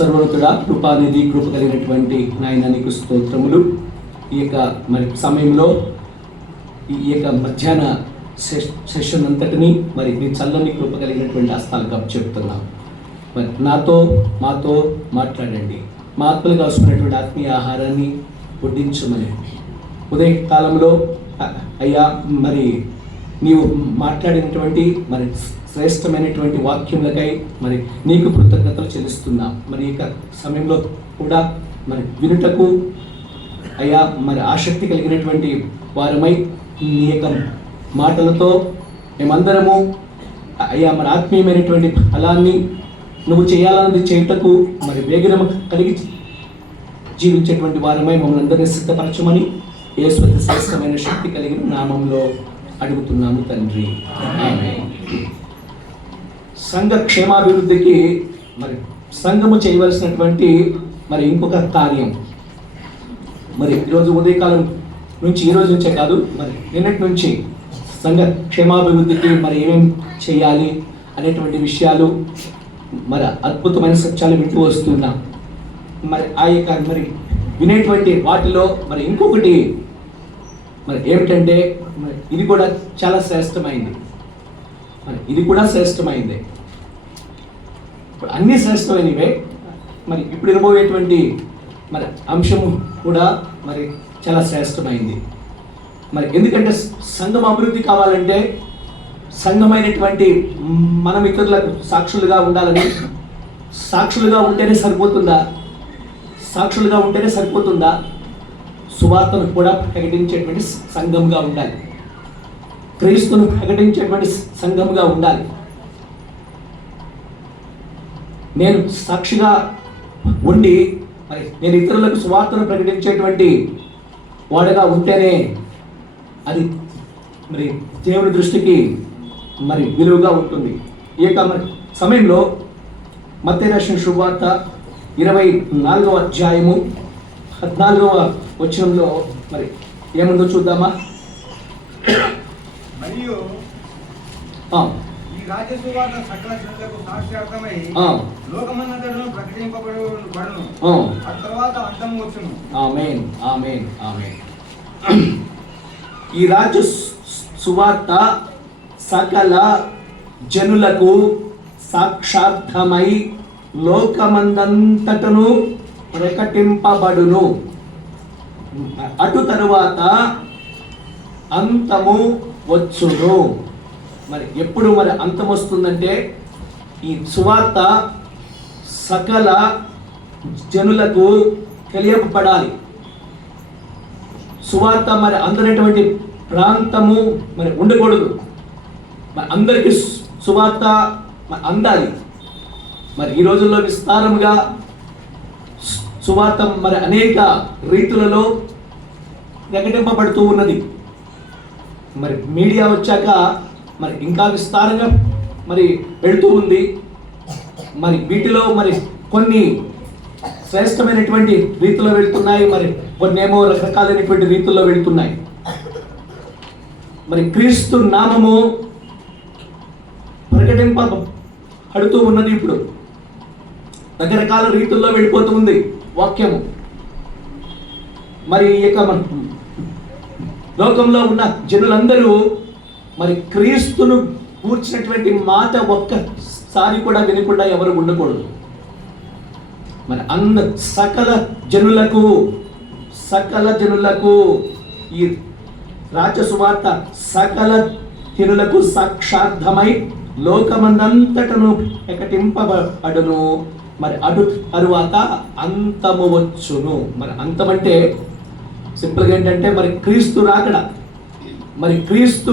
సర్వోన్నతుడా, కృపానిధి, కృప కలిగినటువంటి నాయన నీకు స్తోత్రములు. ఈ యొక్క మరి సమయంలో ఈ యొక్క మధ్యాహ్న సెషన్ అంతటిని మరి నీ చల్లని కృప కలిగినటువంటి హస్తాలకు చెప్తున్నాం. మరి మాతో మాట్లాడండి. మా ఆత్మలకు అవసరమైనటువంటి ఆత్మీయ ఆహారాన్ని వడ్డించమని ఉదయకాలంలో అయ్యా మరి నీవు మాట్లాడినటువంటి మరి శ్రేష్టమైనటువంటి వాక్యములకై మరి నీకు కృతజ్ఞతలు చెల్లిస్తున్నాం. మరి ఇక సమయంలో కూడా మరి వినుటకు అయ్యా మరి ఆసక్తి కలిగినటువంటి వారమై నీ యొక్క మాటలతో మేమందరము అయ్యా మరి ఆత్మీయమైనటువంటి ఫలాన్ని నువ్వు చేయాలన్నది చేయుటకు మరి వేగరం కలిగి జీవించేటువంటి వారమై మమ్మల్ని అందరినీ సిద్ధపరచమని యేసు అతి శ్రేష్టమైన శక్తి కలిగిన నామంలో అడుగుతున్నాము తండ్రి, ఆమేన్. సంఘ క్షేమాభివృద్ధికి మరి సంఘము చేయవలసినటువంటి మరి ఇంకొక కార్యం మరి ఈరోజు ఉదయకాలం నుంచి ఈరోజు నుంచే కాదు మరి నిన్నటి నుంచి సంఘ క్షేమాభివృద్ధికి మరి ఏమేమి చేయాలి అనేటువంటి విషయాలు మరి అద్భుతమైన సత్యాలు వింటూ వస్తున్నాం. మరి ఆ యొక్క మరి వినేటువంటి వాటిలో మరి ఇంకొకటి మరి ఏమిటంటే మరి ఇది కూడా చాలా శ్రేష్టమైంది. మరి ఇది కూడా శ్రేష్టమైంది. ఇప్పుడు అన్నీ శ్రేష్టమైనవే. మరి ఇప్పుడు వినబోయేటువంటి మరి అంశము కూడా మరి చాలా శ్రేష్టమైంది. మరి ఎందుకంటే సంఘం అభివృద్ధి కావాలంటే సంఘమైనటువంటి మనం ఇతరులకు సాక్షులుగా ఉండాలని, సాక్షులుగా ఉంటేనే సరిపోతుందా? సువార్తను కూడా ప్రకటించేటువంటి సంఘంగా ఉండాలి. క్రీస్తును ప్రకటించేటువంటి సంఘంగా ఉండాలి. నేను సాక్షిగా ఉండి మరి నేను ఇతరులకు సువార్తను ప్రకటించేటువంటి వాడుగా ఉంటేనే అది మరి దేవుని దృష్టికి మరి విలువగా ఉంటుంది. ఈ యొక్క మరి సమయంలో మత్తయి రాసిన శుభవార్త 24వ అధ్యాయము 14వ వచనంలో మరి ఏముందో చూద్దామా? మరియు ఈ రాజ్య సువార్త సకల జనులకు సాక్ష్యార్థమై లోకమంతటను ప్రకటింపబడును. ఆ తర్వాత అంతం వచ్చును. ఆమేన్, ఆమేన్, ఆమేన్. ఈ రాజ్య సువార్త సకల జనులకు సాక్షార్థమై లోకమందంతటను ప్రకటింపబడును. అటు తరువాత అంతము వచ్చును. మరి ఎప్పుడు మరి అంతం వస్తుందంటే ఈ సువార్త సకల జనులకు తెలియపడాలి. సువార్త మరి అందనటువంటి ప్రాంతము మరి ఉండకూడదు. మరి అందరికీ సువార్త అందాలి. మరి ఈ రోజుల్లో విస్తారముగా సువార్త మరి అనేక రీతులలో ప్రకటింపబడుతూ ఉన్నది. మరి మీడియా వచ్చాక మరి ఇంకా విస్తారంగా మరి వెళుతూ ఉంది. మరి వీటిలో మరి కొన్ని శ్రేష్టమైనటువంటి రీతిలో వెళ్తున్నాయి, మరి కొన్నేమో రకరకాలైనటువంటి రీతుల్లో వెళ్తున్నాయి. మరి క్రీస్తు నామము ప్రకటింపబడుతూ ఉన్నది. ఇప్పుడు రకరకాల రీతుల్లో వెళ్ళిపోతూ ఉంది వాక్యము. మరి ఈ యొక్క లోకంలో ఉన్న జనులందరూ మరి క్రీస్తును కూర్చున్నటువంటి మాట ఒక్కసారి కూడా వినకుండా ఎవరు ఉండకూడదు. మరి సకల జనులకు ఈ రాజ్య సువార్త సకల జనులకు సాక్షార్థమై లోకమందంతటను ప్రకటింపబడును. మరి అటు తరువాత అంతము వచ్చును. మరి అంతం అంటే సింపుల్గా ఏంటంటే మరి క్రీస్తు రాకడ. మరి క్రీస్తు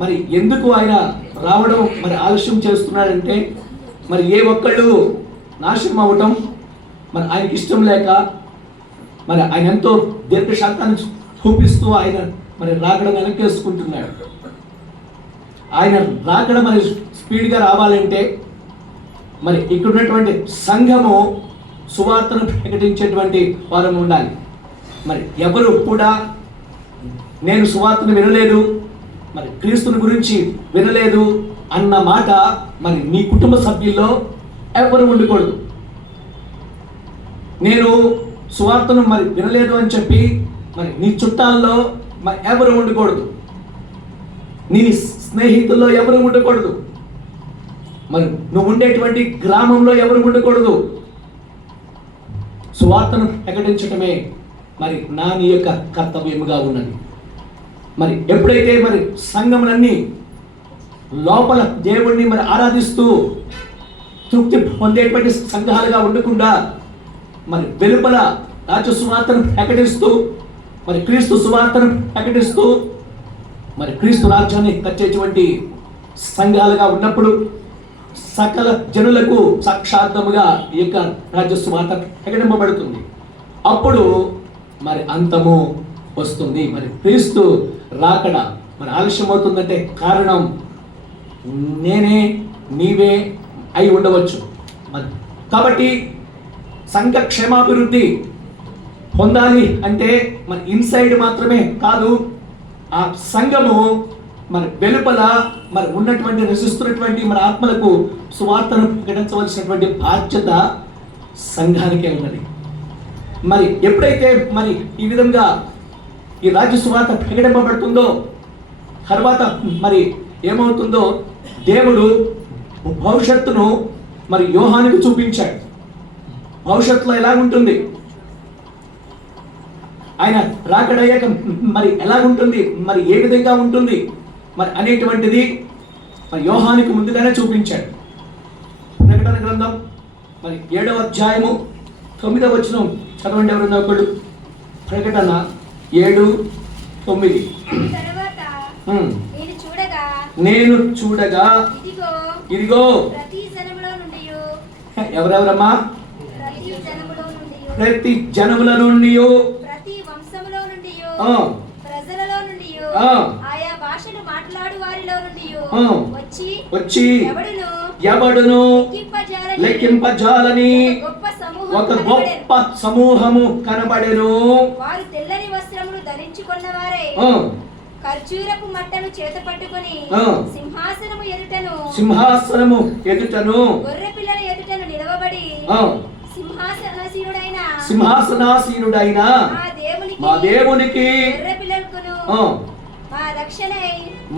మరి ఎందుకు ఆయన రావడం మరి ఆలస్యం చేస్తున్నాడంటే మరి ఏ ఒక్కళ్ళు నాశనం అవ్వటం మరి ఆయనకి ఇష్టం లేక మరి ఆయన ఎంతో దీర్ఘశాంతాన్ని చూపిస్తూ ఆయన మరి రాకడం వెనక్కేసుకుంటున్నాడు. ఆయన రాకడ మరి స్పీడ్గా రావాలంటే మరి ఇక్కడ ఉన్నటువంటి సంఘము సువార్తను ప్రకటించేటువంటి వారం ఉండాలి. మరి ఎవరు కూడా నేను సువార్తను వినలేదు, మరి క్రీస్తుని గురించి వినలేదు అన్న మాట మరి నీ కుటుంబ సభ్యుల్లో ఎవరు ఉండకూడదు. నేను సువార్తను మరి వినలేదు అని చెప్పి మరి నీ చుట్టాల్లో మరి ఎవరు ఉండకూడదు, నీ స్నేహితుల్లో ఎవరు ఉండకూడదు, మరి నువ్వు ఉండేటువంటి గ్రామంలో ఎవరు ఉండకూడదు. సువార్తను ప్రకటించటమే మరి నీ యొక్క కర్తవ్యముగా ఉన్నది. మరి ఎప్పుడైతే మరి సంఘములన్నీ లోపల దేవుణ్ణి మరి ఆరాధిస్తూ తృప్తి పొందేటువంటి సంఘాలుగా ఉండకుండా మరి వెలుపల రాజ్య సువార్తను ప్రకటిస్తూ మరి క్రీస్తు సువార్తను ప్రకటిస్తూ మరి క్రీస్తు రాజ్యాన్ని కట్టేటువంటి సంఘాలుగా ఉన్నప్పుడు సకల జనులకు సాక్షాత్ముగా ఈ యొక్క రాజ్య సువార్త ప్రకటింపబడుతుంది. అప్పుడు మరి అంతము వస్తుంది. మరి క్రీస్తు రాకడ మరి ఆలస్యం అవుతుందంటే కారణం నేనే నీవే అయి ఉండవచ్చు. మరి కాబట్టి సంఘ క్షేమాభివృద్ధి పొందాలి అంటే మరి ఇన్సైడ్ మాత్రమే కాదు, ఆ సంఘము మరి వెలుపల మరి ఉన్నటువంటి రసిస్తున్నటువంటి మన ఆత్మలకు సువార్తను ప్రకటించవలసినటువంటి బాధ్యత సంఘానికే ఉన్నది. మరి ఎప్పుడైతే మరి ఈ విధంగా ఈ రాజ్య సువార్త ప్రకటింపబడుతుందో తర్వాత మరి ఏమవుతుందో దేవుడు భవిష్యత్తును మరి యోహానుకు చూపించాడు. భవిష్యత్తులో ఎలా ఉంటుంది, ఆయన రాకడయ్యాక మరి ఎలా ఉంటుంది, మరి ఏ విధంగా ఉంటుంది మరి అనేటువంటిది మరి యోహానుకు ముందుగానే చూపించాడు. ప్రకటన గ్రంథం మరి 7వ అధ్యాయము 9వ వచనం చదవండి ఎవరన్నా ఒకడు. ప్రకటన 7:9. నేను చూడగా ఇదిగో ఎవరెవరమ్మా? ప్రతి జనముల నుండి ప్రతి వంశములో నుండి ప్రజలలో నుండి ఆయా భాషలు మాట్లాడు వారిలో నుండి వచ్చి ఎవడును లెక్కింపజాలని ఒక గొప్ప సమూహము కనబడెను. వారు తెల్లని వస్త్రములు ధరించుకున్న వారే ఖర్జూరపు మట్టను చేత పట్టుకొని సింహాసనము ఎదుటను గొర్రె పిల్లల ఎదుటను నిలవబడి సింహాసనాసీనుడైన మా దేవునికి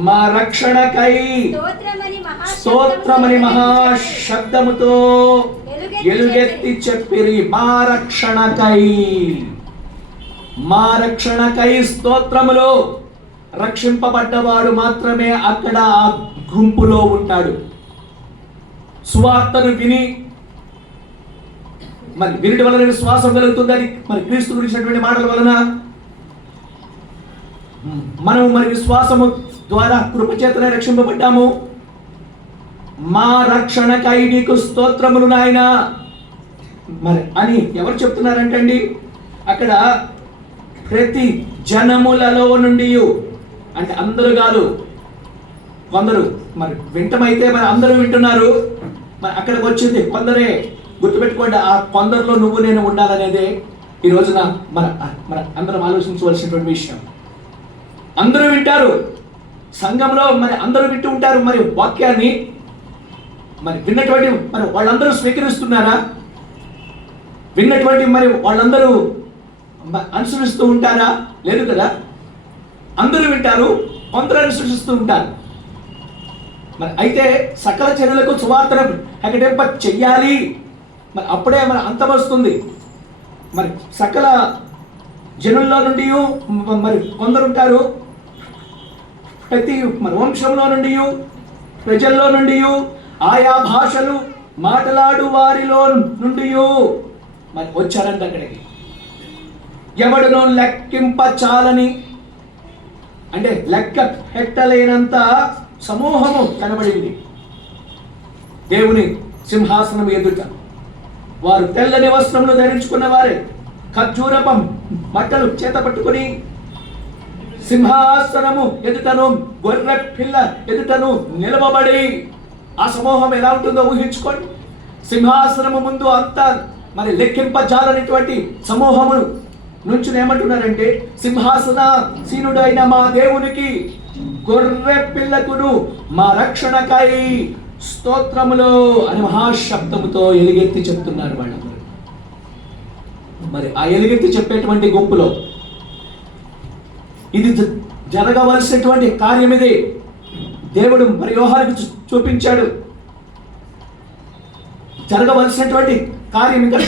మా రక్షణకై స్తోత్రమని మహాశబ్దముతో ఎలుగెత్తి చెప్పిరి. మా రక్షణకై స్తోత్రములో రక్షింపబడ్డవాడు మాత్రమే అక్కడ ఆ గుంపులో ఉంటాడు. సువార్తను విని మరి వినటి వలన విశ్వాసం కలుగుతుందని మరి క్రీస్తు గురించినటువంటి మాటల వలన మనము మరి విశ్వాసము ద్వారా కృపచేతనే రక్షింపబడ్డాము. మా రక్షణకై నీకు స్తోత్రములు నాయనా మరి అని ఎవరు చెప్తున్నారంటండి? అక్కడ ప్రతి జనములలో నుండి అంటే అందరూ కాదు, కొందరు మరి వింటమైతే మరి అందరూ వింటున్నారు. మరి అక్కడికి వచ్చింది కొందరే. గుర్తుపెట్టుకోండి, ఆ కొందరిలో నువ్వు నేను ఉండాలనేదే ఈ రోజున మన అందరం ఆలోచించవలసినటువంటి విషయం. అందరూ వింటారు, సంఘంలో మరి అందరూ వింటూ ఉంటారు. మరి వాక్యాన్ని మరి విన్నటువంటి మరి వాళ్ళందరూ స్వీకరిస్తున్నారా? విన్నటువంటి మరి వాళ్ళందరూ అనుసరిస్తూ ఉంటారా? లేదు కదా. అందరూ వింటారు, కొందరు అనుసరిస్తూ ఉంటారు. మరి అయితే సకల జనులకు సువార్తను ప్రకటింప చెయ్యాలి. మరి అప్పుడే మరి అంతం వస్తుంది. మరి సకల జనుల్లో నుండి మరి కొందరు ఉంటారు, ప్రతి మరి వంశంలో నుండి ప్రజల్లో నుండి ఆయా భాషలు మాట్లాడు వారిలో నుండి మరి వచ్చారంట అక్కడికి. ఎవడునో లెక్కింప చాలని అంటే లెక్క పెట్టలేనంత సమూహము కనబడింది దేవుని సింహాసనం ఎదుట. వారు తెల్లని వస్త్రములు ధరించుకున్న వారే ఖర్జూరపం బట్టలు చేత పట్టుకుని సింహాసనము ఎదుటను గొర్రె పిల్ల ఎదుటను నిలవబడి, ఆ సమూహం ఎలా ఉంటుందో ఊహించుకోండి. సింహాసనము ముందు అంతా మరి లెక్కింపజాలనేటువంటి సమూహము నుంచి ఏమంటున్నారంటే సింహాసనాసీనుడైన మా దేవునికి గొర్రె పిల్లకును మా రక్షణకై స్తోత్రములు అని మహాశబ్దముతో ఎలుగెత్తి చెప్తున్నారు వాళ్ళందరూ. మరి ఆ ఎలుగెత్తి చెప్పేటువంటి గుంపులో ఇది జరగవలసినటువంటి కార్యం ఇది. దేవుడు మరి యోహానుకు చూపించాడు. జరగవలసినటువంటి కార్యం ఇంకా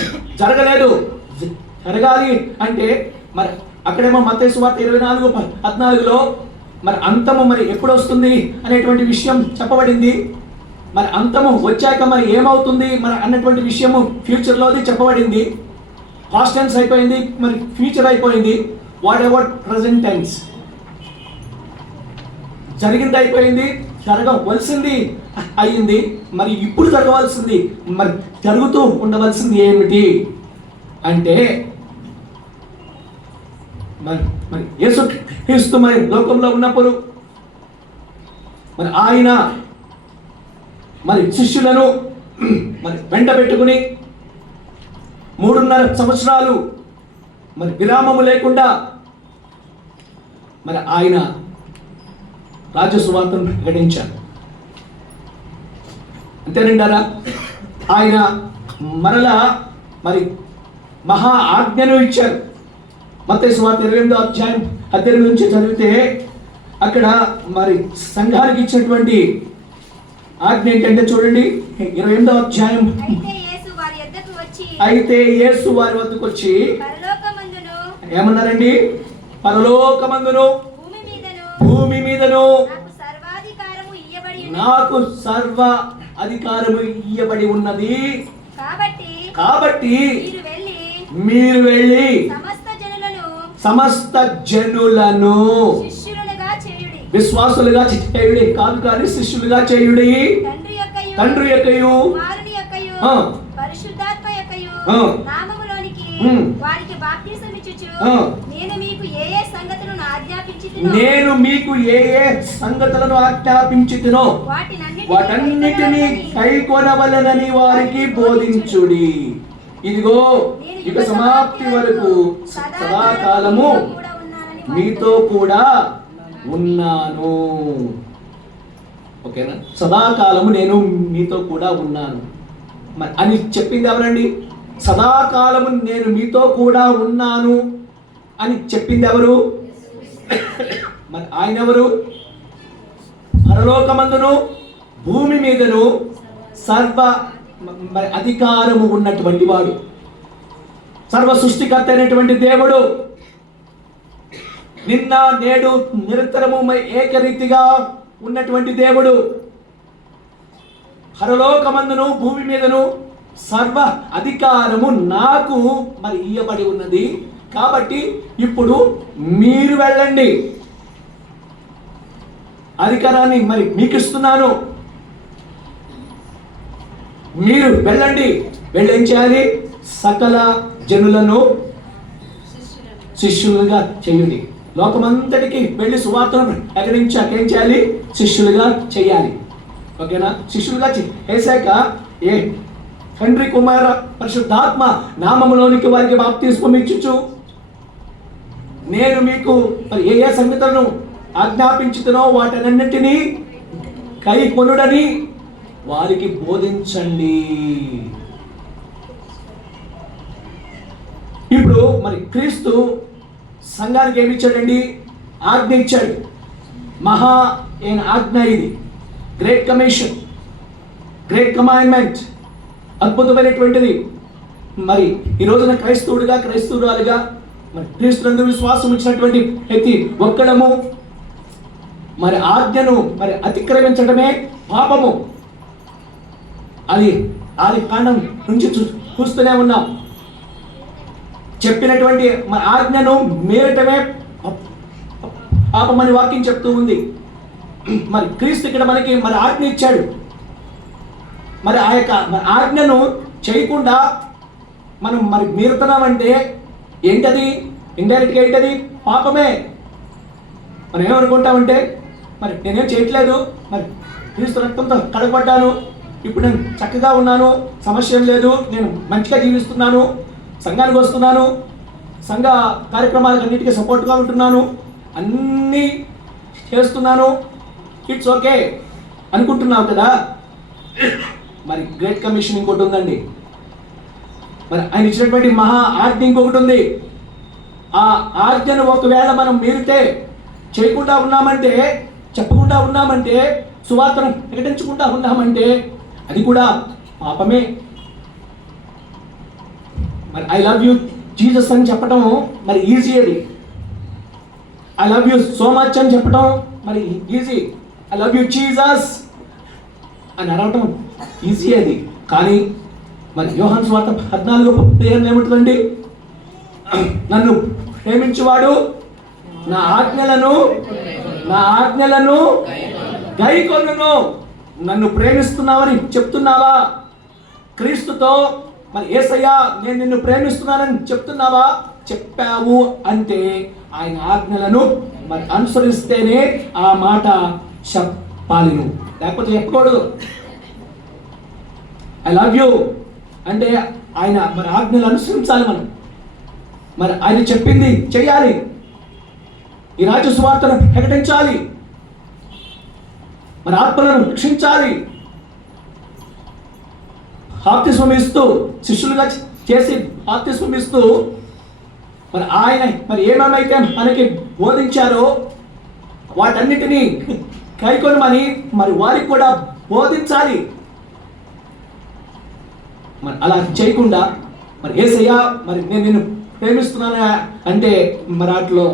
జరగలేదు. జరగాలి అంటే మరి అక్కడేమో మత్తయి సువార్త 24:14లో మరి అంతము మరి ఎప్పుడు వస్తుంది అనేటువంటి విషయం చెప్పబడింది. మరి అంతము వచ్చాక మరి ఏమవుతుంది మరి అన్నటువంటి విషయము ఫ్యూచర్లోది చెప్పబడింది. పాస్ట్ టెన్స్ అయిపోయింది, మరి ఫ్యూచర్ అయిపోయింది. వాట్ ఎవర్ ప్రజెంట్ టెన్స్, జరిగింది అయిపోయింది, జరగవలసింది అయ్యింది. మరి ఇప్పుడు జరగవలసింది మరి జరుగుతూ ఉండవలసింది ఏమిటి అంటే మరి యేసు క్రీస్తు మరి లోకంలో ఉన్నప్పుడు మరి ఆయన మరి శిష్యులను మరి వెంట పెట్టుకుని 3.5 సంవత్సరాలు మరి విరామము లేకుండా మరి ఆయన రాజ్య సువార్తను ప్రకటించారు. అంతేనంటారా? ఆయన మరలా మరి మహా ఆజ్ఞను ఇచ్చారు. మత్తయి సువార్త 28 నుంచి చదివితే అక్కడ మరి సంఘానికి ఇచ్చినటువంటి ఆజ్ఞ ఏంటంటే చూడండి, 28వ అధ్యాయం. అయితే యేసు వారి వద్దకు వచ్చి ఏమన్నారండి? పరలోకమందును భూమి మీదను నాకు సర్వ అధికారము ఇయ్యబడి ఉన్నది. కాబట్టి మీరు వెళ్ళి సమస్త జనులను విశ్వాసులుగా చేయుడి, కాదు కానీ శిష్యులుగా చేయుడి. తండ్రి యొక్కయు పరిశుద్ధాత్మ యొక్కయు నామములోనికి వారికి బాప్తిసం ఇచ్చుచు నేను మీకు ఏ ఏ సంగతులను ఆజ్ఞాపించితినో వాటన్నిటిని కైకొనవలెనని వారికి బోధించుడి. ఇదిగో ఇక సమాప్తి వరకు సదాకాలము మీతో కూడా ఉన్నాను. ఓకేనా? సదాకాలము నేను మీతో కూడా ఉన్నాను అని చెప్పింది ఎవరండి? సదాకాలము నేను మీతో కూడా ఉన్నాను అని చెప్పింది ఎవరు? మరి ఆయన ఎవరు? పరలోకమందును భూమి మీదను సర్వ మరి అధికారము ఉన్నటువంటి వాడు, సర్వ సృష్టికర్త అయినటువంటి దేవుడు, నిన్న నేడు నిరంతరము ఏకరీతిగా ఉన్నటువంటి దేవుడు, పరలోకమందును భూమి మీదను సర్వ అధికారము నాకు మరి ఇయ్యబడి ఉన్నది. కాబట్టి ఇప్పుడు మీరు వెళ్ళండి, అధికారాన్ని మరి మీకు ఇస్తున్నాను. మీరు వెళ్ళండి, వెళ్ళేం చేయాలి? సకల జనులను శిష్యులుగా చేయండి. లోకమంతటికి వెళ్ళి సువార్తను ప్రకటించాక ఏం చేయాలి? శిష్యులుగా చేయాలి. ఓకేనా? శిష్యులుగా చేశాక ఏ తండ్రి కుమార పరిశుద్ధాత్మ నామములోనికి వారికి బాప్తిస్మం ఇచ్చుచు నేను మీకు మరి ఏ సంగతులను ఆజ్ఞాపించుతున్నో వాటన్నిటినీ కై కొనుడని వారికి బోధించండి. ఇప్పుడు మరి క్రీస్తు సంఘానికి ఏమి ఇచ్చాడండి? ఆజ్ఞ ఇచ్చాడు. మహా ఆజ్ఞ ఇది, గ్రేట్ కమిషన్, గ్రేట్ కమాండ్మెంట్, అద్భుతమైనటువంటిది. మరి ఈ రోజున క్రైస్తవురాలుగా మరి క్రీస్తునందు విశ్వాసం ఇచ్చినటువంటి ప్రతి ఒక్కడము మరి ఆజ్ఞను మరి అతిక్రమించడమే పాపము. అది ఆది కాండం నుంచి చూస్తూనే ఉన్నాం. చెప్పినటువంటి మరి ఆజ్ఞను మీరటమే పాపమని వాక్యం చెప్తూ ఉంది. మరి క్రీస్తు ఇక్కడ మనకి మరి ఆజ్ఞ ఇచ్చాడు. మరి ఆ యొక్క ఆజ్ఞను చేయకుండా మనం మరి మీరుతున్నామంటే ఏంటది? ఇండైరెక్ట్గా ఏంటది? పాపమే. మనం ఏమనుకుంటామంటే మరి నేనేం చేయట్లేదు, మరి క్రీస్తు రక్తంతో కడగబడ్డాను, ఇప్పుడు నేను చక్కగా ఉన్నాను, సమస్య ఏం లేదు, నేను మంచిగా జీవిస్తున్నాను, సంఘానికి వస్తున్నాను, సంఘ కార్యక్రమాలకు అన్నిటికీ సపోర్ట్గా ఉంటున్నాను, అన్నీ చేస్తున్నాను, ఇట్స్ ఓకే అనుకుంటున్నావు కదా. మరి గ్రేట్ కమిషన్ ఇంకోటి ఉందండి. మరి ఆయన ఇచ్చినటువంటి మహా ఆజ్ఞ ఇంకొకటి ఉంది. ఆ ఆజ్ఞను ఒకవేళ మనం మీరితే, చేయకుండా ఉన్నామంటే, చెప్పకుండా ఉన్నామంటే, సువార్తను ప్రకటించకుండా ఉన్నామంటే అది కూడా పాపమే. మరి ఐ లవ్ యూ జీసస్ అని చెప్పడం మరి ఈజీ. అది I love you so much అని చెప్పడం మరి easy. I love you Jesus అని అడగటం ఈజీ అది. కానీ మరి యోహాను సువార్త 14:15 ఏముంటుందండి? నన్ను ప్రేమించువాడు నా ఆజ్ఞలను గైకొనును. నన్ను ప్రేమిస్తున్నావని చెప్తున్నావా? క్రీస్తుతో మరి యేసయ్యా నేను నిన్ను ప్రేమిస్తున్నానని చెప్తున్నావా? చెప్పావు అంటే ఆయన ఆజ్ఞలను మరి అనుసరిస్తేనే ఆ మాట చెప్పాలి, నువ్వు లేకపోతే చెప్పకూడదు. ఐ లవ్ యూ అంటే ఆయన మరి ఆజ్ఞలు అనుసరించాలి. మనం మరి ఆయన చెప్పింది చేయాలి. ఈ రాజ్య సువార్తను ప్రకటించాలి, మరి ఆత్మలను రక్షించాలి. బాప్తిస్మం ఇస్తూ, శిష్యులుగా చేసి బాప్తిస్మం ఇస్తూ మరి ఆయన మరి ఏమేమైతే మనకి బోధించారో వాటన్నిటినీ కైకొనమని మరి వారికి కూడా బోధించాలి. మరి అలా చేయకుండా మరి యేసయ్యా మరి నేను నిన్ను ప్రేమిస్తున్నానా అంటే మరి వాటిలో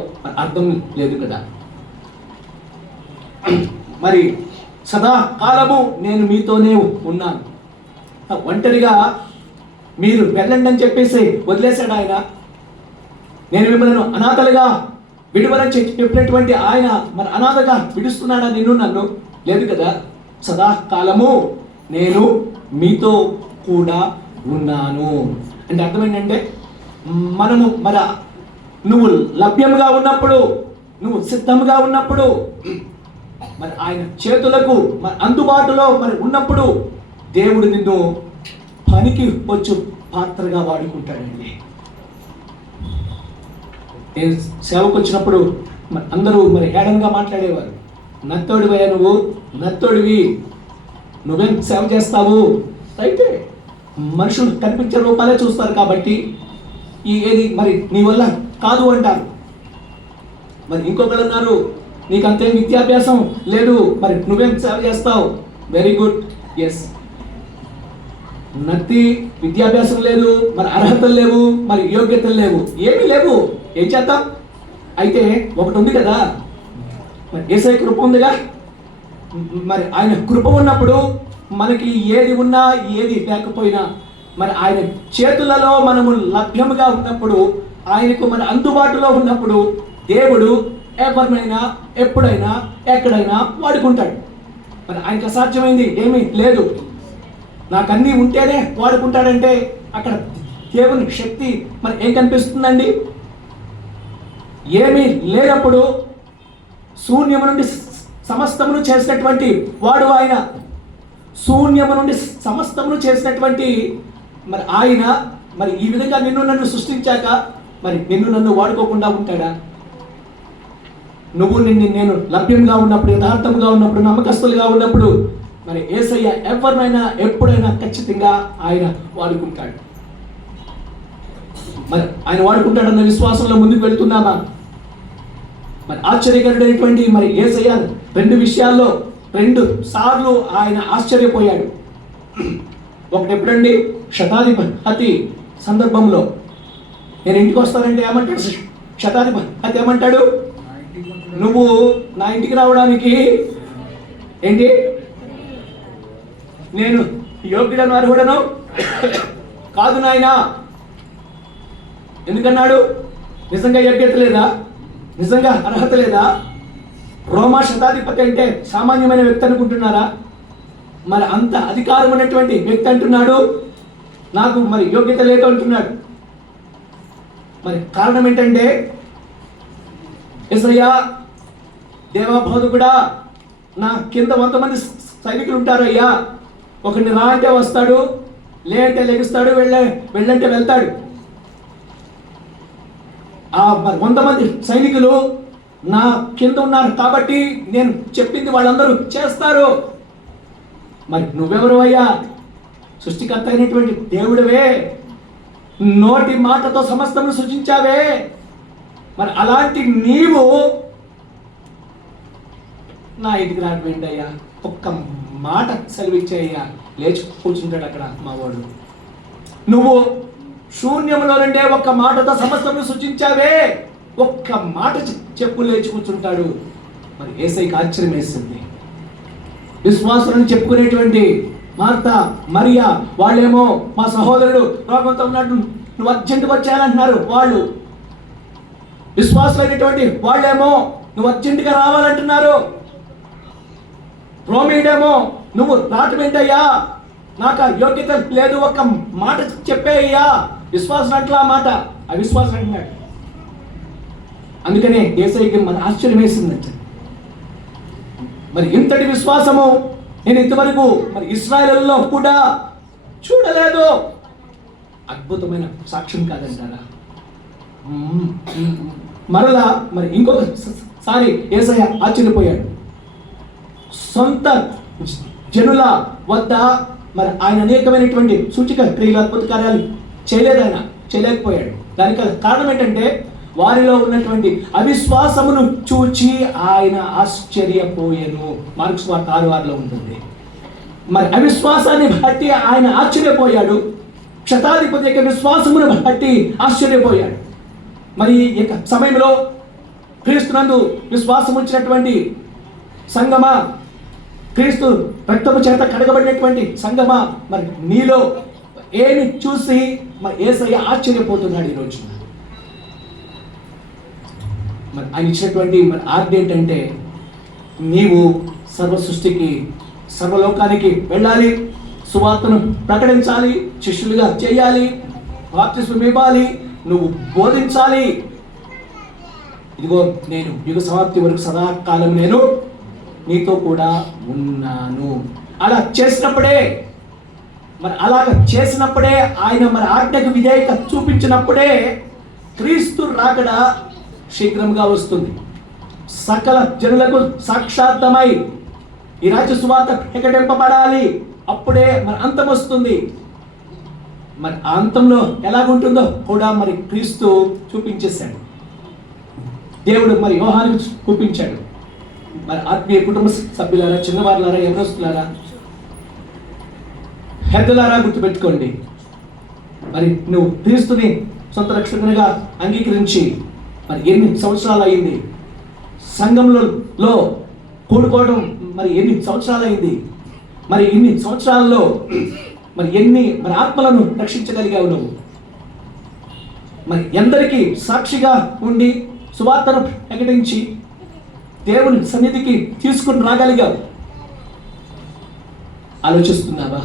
అర్థం లేదు కదా. మరి సదాకాలము నేను మీతోనే ఉన్నాను. ఒంటరిగా మీరు వెళ్ళండి అని చెప్పేసి వదిలేశాడు ఆయన. నేను మిమ్మల్ని అనాథలుగా విడువలని చెప్పినటువంటి ఆయన మరి అనాథగా విడుస్తున్నాడా నిన్ను నన్ను? లేదు కదా. సదాకాలము నేను మీతో కూడా ఉన్నాను అంటే అర్థం ఏంటంటే మనము మరి నువ్వు లభ్యంగా ఉన్నప్పుడు, నువ్వు సిద్ధంగా ఉన్నప్పుడు, మరి ఆయన చేతులకు మరి అందుబాటులో మరి ఉన్నప్పుడు దేవుడు నిన్ను పనికి వచ్చు పాత్రగా వాడుకుంటాడండి. నేను సేవకు వచ్చినప్పుడు మరి అందరూ మరి హేళనగా మాట్లాడేవారు. నత్తోడివయ్యా నువ్వు, నత్తోడివి, నువ్వేం సేవ చేస్తావు? అయితే మనుషులు కనిపించే రూపాలే చూస్తారు కాబట్టి ఏది మరి నీ వల్ల కాదు అంటారు. మరి ఇంకొకరు అన్నారు నీకు అంతేం విద్యాభ్యాసం లేదు, మరి నువ్వేం సేవ చేస్తావు? వెరీ గుడ్, ఎస్, నత్తి విద్యాభ్యాసం లేదు, మరి అర్హతలు లేవు, మరి యోగ్యతలు లేవు, ఏమీ లేవు, ఏం చేద్దాం? అయితే ఒకటి ఉంది కదా, మరి యేసయ్య కృప ఉందిగా. మరి ఆయన కృప ఉన్నప్పుడు మనకి ఏది ఉన్నా ఏది లేకపోయినా మరి ఆయన చేతులలో మనము లభ్యముగా ఉన్నప్పుడు, ఆయనకు మన అందుబాటులో ఉన్నప్పుడు దేవుడు ఎవరినైనా ఎప్పుడైనా ఎక్కడైనా వాడుకుంటాడు. మరి ఆయనకు అసాధ్యమైంది ఏమీ లేదు. నాకు అన్నీ ఉంటేనే వాడుకుంటాడంటే అక్కడ దేవుని శక్తి మరి ఏం కనిపిస్తుందండి? ఏమీ లేనప్పుడు శూన్యము నుండి సమస్తమును చేసినటువంటి వాడు ఆయన. శూన్యము నుండి సమస్తమును చేసినటువంటి మరి ఆయన మరి ఈ విధంగా నిన్ను నన్ను సృష్టించాక మరి నిన్ను నన్ను వాడుకోకుండా ఉంటాడా? నువ్వు నేను లభ్యంగా ఉన్నప్పుడు, యథార్థంగా ఉన్నప్పుడు, నమ్మకస్తులుగా ఉన్నప్పుడు మరి యేసయ్య ఎవరినైనా ఎప్పుడైనా ఖచ్చితంగా ఆయన వాడుకుంటాడు. మరి ఆయన వాడుకుంటాడన్న విశ్వాసంలో ముందుకు వెళ్తున్నామా? మరి ఆశ్చర్యకరుడైనటువంటి మరి యేసయ్య 2 విషయాల్లో 2 సార్లు ఆయన ఆశ్చర్యపోయాడు. ఒకటి ఎప్పుడండి? శతాధిపతి సందర్భంలో. నేను ఇంటికి వస్తానంటే ఏమంటాడు శతాధిపతి? ఏమంటాడు? నువ్వు నా ఇంటికి రావడానికి ఏంటి నేను యోగ్యుడను అర్హుడను కాదు నాయనా. ఎందుకన్నాడు? నిజంగా యోగ్యత లేదా? నిజంగా అర్హత లేదా? రోమా శతాధిపతి అంటే సామాన్యమైన వ్యక్తి అనుకుంటున్నారా? మరి అంత అధికారం ఉన్నటువంటి వ్యక్తి అంటున్నాడు నాకు మరి యోగ్యత లేదు అంటున్నాడు. మరి కారణం ఏంటంటే యేసయ్యా దేవబోధకుడా, నా కింద 100 మంది సైనికులు ఉంటారు అయ్యా. ఒకరిని రా అంటే వస్తాడు, లే అంటే లెగుస్తాడు, వెళ్ళంటే వెళ్తాడు. ఆ 100 మంది సైనికులు నా కింద ఉన్నారు కాబట్టి నేను చెప్పింది వాళ్ళందరూ చేస్తారు. మరి నువ్వెవరు అయ్యా? సృష్టికర్త అయినటువంటి దేవుడివే, నోటి మాటతో సమస్తమును సృజించావే, మరి అలాంటి నీవు నా ఇంటికి రాకపోయింది అయ్యా, ఒక్క మాట సెలవిచ్చాయ్యా, లేచి కూర్చుంటాడు అక్కడ మా వాడు. నువ్వు శూన్యంలో నుండే ఒక్క మాటతో సమస్తమును సృజించావే, ఒక్క మాట చెప్పు, లేచి కూర్చుంటాడు. మరి యేసయ్యకి ఆశ్చర్యం వేసింది. విశ్వాసులను చెప్పుకునేటువంటి మార్త, మరియా వాళ్ళేమో మా సహోదరుడు రోగంతో ఉన్నట్టు నువ్వు అర్జెంటుగా వచ్చానంటున్నారు. వాళ్ళు విశ్వాసులైనటువంటి వాళ్ళేమో నువ్వు అర్జెంటుగా రావాలంటున్నారు. రోమీడేమో నువ్వు రాటమేంటయ్యా, నాకు యోగ్యత లేదు, ఒక్క మాట చెప్పేయ్యా. విశ్వాసం అట్లా మాట, అవిశ్వాసం అంటున్నాడు. అందుకనే యేసయ్యకి మన ఆశ్చర్యం వేసిందంట. మరి ఇంతటి విశ్వాసము నేను ఇంతవరకు మరి ఇశ్రాయేలులో కూడా చూడలేదు. అద్భుతమైన సాక్ష్యం కాదంటారా? మరలా మరి ఇంకొకసారి యేసయ్య ఆశ్చర్యపోయాడు. సొంత జనుల వద్ద మరి ఆయన అనేకమైనటువంటి సూచిక క్రియలు, అద్భుత కార్యాలు చేయలేకపోయాడు. దానికి కారణం ఏంటంటే వారిలో ఉన్నటువంటి అవిశ్వాసమును చూచి ఆయన ఆశ్చర్యపోయాను. మార్కు సువార్త 6:6 ఉంటుంది. మరి అవిశ్వాసాన్ని బట్టి ఆయన ఆశ్చర్యపోయాడు. శతాధిపతి యొక్క విశ్వాసమును బట్టి ఆశ్చర్యపోయాడు. మరి ఈ సమయంలో క్రీస్తునందు విశ్వాసం ఉంచినటువంటి సంగమా, క్రీస్తు రక్తము చేత కడగబడినటువంటి సంగమా, మరి నీలో ఏమి చూసి మరి యేసయ్య ఆశ్చర్యపోతున్నాడు ఈరోజు. మరి ఆయన ఇచ్చినటువంటి మరి ఆజ్ఞ ఏంటంటే, నీవు సర్వ సృష్టికి, సర్వలోకానికి వెళ్ళాలి, సువార్తను ప్రకటించాలి, శిష్యులుగా చేయాలి, బాప్తిస్మం ఇవ్వాలి, నువ్వు బోధించాలి. ఇదిగో నేను యుగ సమాప్తి వరకు సదాకాలం నేను నీతో కూడా ఉన్నాను. అలా చేసినప్పుడే, మరి అలాగ చేసినప్పుడే, ఆయన మరి ఆజ్ఞకు విధేయత చూపించినప్పుడే క్రీస్తు రాకడ శీఘ్రంగా వస్తుంది. సకల జనులకు సాక్షాత్తమై ఈ రాజ్య సువార్త ప్రకటింపబడాలి. అప్పుడే మరి అంతం వస్తుంది. మరి ఆ అంతంలో ఎలాగుంటుందో కూడా మరి క్రీస్తు చూపించేశాడు. దేవుడు మరి యోహానుకు చూపించాడు. మరి ఆత్మీయ కుటుంబ సభ్యులారా, చిన్నవారులారా, యవనస్తులారా, పెద్దలారా, గుర్తుపెట్టుకోండి. మరి నువ్వు క్రీస్తుని సొంత రక్షకునిగా అంగీకరించి మరి ఎన్ని సంవత్సరాలు అయింది? సంఘంలో కూడుకోవడం మరి ఎన్ని సంవత్సరాలు అయింది? మరి ఇన్ని సంవత్సరాల్లో మరి ఎన్ని మరి ఆత్మలను రక్షించగలిగావు నువ్వు? మరి ఎందరికీ సాక్షిగా ఉండి సువార్తను ప్రకటించి దేవుని సన్నిధికి తీసుకుని రాగలిగావు? ఆలోచిస్తున్నావా?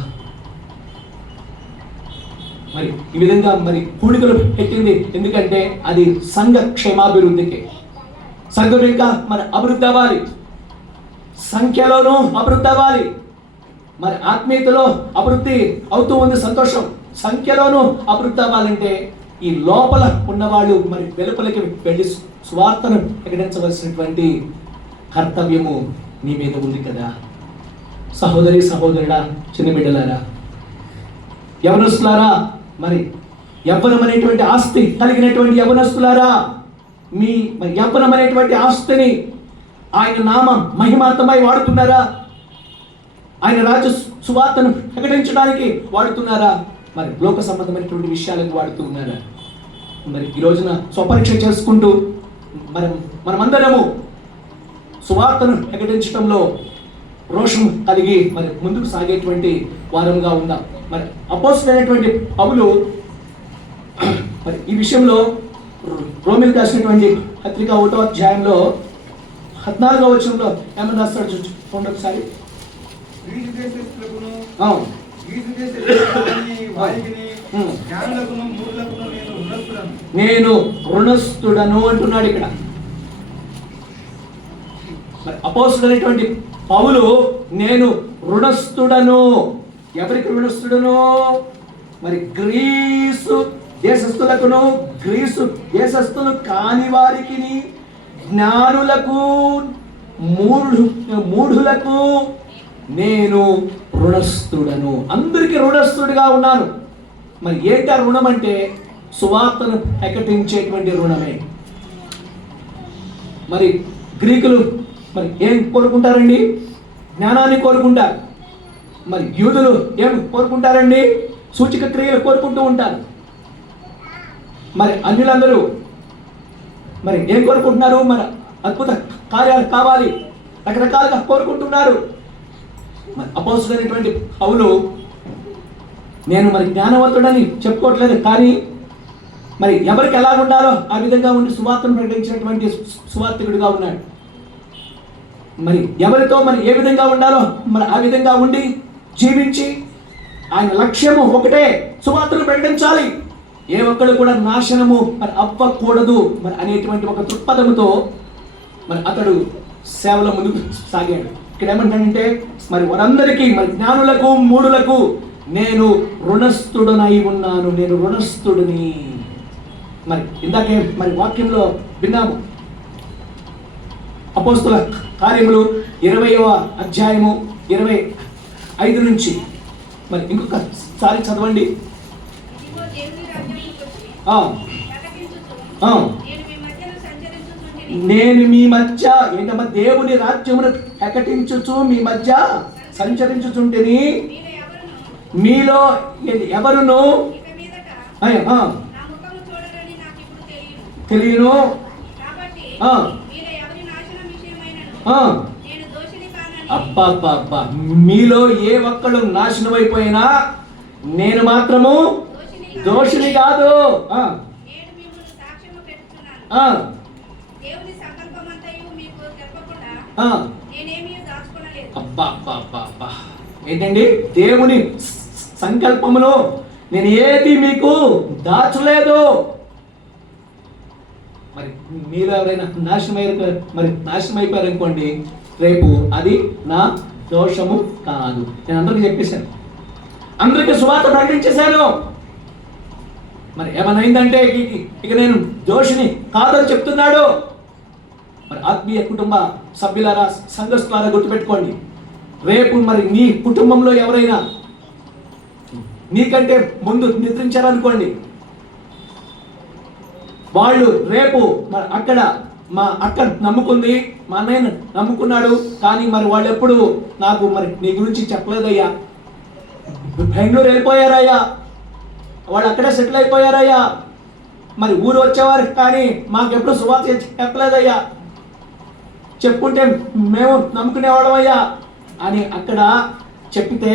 మరి ఈ విధంగా మరి కూడికలు పెట్టింది ఎందుకంటే అది సంఘ క్షేమాభివృద్ధికి. సంఘం ఇంకా మరి అభివృద్ధి అవ్వాలి, సంఖ్యలోనూ అభివృద్ధి అవ్వాలి. మరి ఆత్మీయతలో అభివృద్ధి అవుతూ ఉంది, సంతోషం. సంఖ్యలోనూ అభివృద్ధి అవ్వాలంటే ఈ లోపల ఉన్నవాళ్ళు మరి వెలుపలికి వెళ్ళి స్వార్థను ప్రకటించవలసినటువంటి కర్తవ్యము నీ మీద ఉంది కదా. సహోదరి సహోదరుడా, చిన్న బిడ్డలారా, యవనస్తులారా, మరి యవ్వనం అనేటువంటి ఆస్తి కలిగినటువంటి యవనస్తులారా, మీ మరి యవ్వనం అనేటువంటి ఆస్తిని ఆయన నామం మహిమార్థమై వాడుతున్నారా? ఆయన రాజ్య సువార్తను ప్రకటించడానికి వాడుతున్నారా? మరి లోక సంబంధమైనటువంటి విషయాలకు వాడుతున్నారా? మరి ఈ రోజున స్వపరీక్ష చేసుకుంటూ మనమందరము సువార్తను ప్రకటించడంలో రోషం కలిగి మరి ముందుకు సాగేటువంటి వారంగా ఉందాం. మరి అపోస్తలుడైనటువంటి పౌలు మరి ఈ విషయంలో రోమీయులకు రాసినటువంటి పత్రిక 1వ అధ్యాయంలో 14వ వచనంలో ఏమని రాస్తాడు చూడండి ఒకసారి. నేను రుణస్థుడను అంటున్నాడు ఇక్కడ. మరి అపోస్తలుడైనటువంటి పౌలు నేను రుణస్థుడను. ఎవరికి రుణస్థుడను? మరి గ్రీసు దేశస్థులకును, గ్రీసు దేశస్థులు కాని వారికి, జ్ఞానులకు, మూఢులకు నేను రుణస్థుడను. అందరికీ రుణస్థుడిగా ఉన్నాను. మరి ఏంటి ఆ రుణం అంటే సువార్తను ప్రకటించేటువంటి రుణమే. మరి గ్రీకులు మరి ఏం కోరుకుంటారండి? జ్ఞానాన్ని కోరుకుంటారు. మరి యూదులు ఏం కోరుకుంటారండి? సూచక క్రియలు కోరుకుంటూ ఉంటారు. మరి అన్యులందరూ మరి ఏం కోరుకుంటున్నారు? మరి అద్భుత కార్యాలు కావాలి, రకరకాలుగా కోరుకుంటున్నారు. మరి అపోస్తలుడైనటువంటి పౌలు, నేను మరి జ్ఞానవంతుడని చెప్పుకోవట్లేదు, కానీ మరి ఎవరికి ఎలా ఉండాలో ఆ విధంగా ఉండి సువార్తను ప్రకటించినటువంటి సువార్తికుడిగా ఉన్నాడు. మరి ఎవరితో మరి ఏ విధంగా ఉండాలో మరి ఆ విధంగా ఉండి జీవించి ఆయన లక్ష్యము ఒకటే, సువార్తను ప్రకటించాలి, ఏ ఒక్కడు కూడా నాశనము మరి అవ్వకూడదు మరి అనేటువంటి ఒక దృక్పథముతో మరి అతడు సేవల ముందుకు సాగాడు. ఇక్కడ ఏమంటాడంటే మరి వారందరికీ మరి జ్ఞానులకు మూఢులకు నేను రుణస్థుడనై ఉన్నాను, నేను రుణస్థుడిని. మరి ఇందాకే మరి వాక్యంలో విన్నాము. అపోస్తుల కార్యములు 20వ అధ్యాయము 25 నుంచి మరి ఇంకొకసారి చదవండి. నేను మీ మధ్య ఏంటమ్మా? దేవుని రాజ్యమును ప్రకటించుచు మీ మధ్య సంచరించుచుంటిని, మీలో ఎవరును తెలియను. అబ్బా, మీలో ఏ ఒక్కడు నాశనం అయిపోయినా నేను మాత్రము దోషిని కాదు. అబ్బా, ఏంటండి? దేవుని సంకల్పములో నేను ఏది మీకు దాచలేదు. మరి మీరు ఎవరైనా నాశనం అయిపోయారు అనుకోండి, రేపు అది నా దోషము కాదు. నేను అందరికీ చెప్పేశాను, అందరికీ సువార్త ప్రకటించేశాను. మరి ఏమనైందంటే ఇక నేను దోషిని కాదని చెప్తున్నాడు. మరి ఆత్మీయ కుటుంబ సభ్యులారా, సంఘస్థులారా గుర్తుపెట్టుకోండి, రేపు మరి నీ కుటుంబంలో ఎవరైనా నీకంటే ముందు నిద్రించారనుకోండి, వాళ్ళు రేపు మరి అక్కడ మా అక్క నమ్ముకుంది, మా అన్నయ్య నమ్ముకున్నాడు, కానీ మరి వాళ్ళు ఎప్పుడు నాకు మరి నీ గురించి చెప్పలేదయ్యా, బెంగళూరు వెళ్ళిపోయారయ్యా, వాళ్ళు అక్కడే సెటిల్ అయిపోయారయ్యా, మరి ఊరు వచ్చేవారు కానీ మాకెప్పుడు సువార్త చెప్పలేదయ్యా, చెప్పుకుంటే మేము నమ్ముకునేవాళ్ళమయ్యా అని అక్కడ చెప్పితే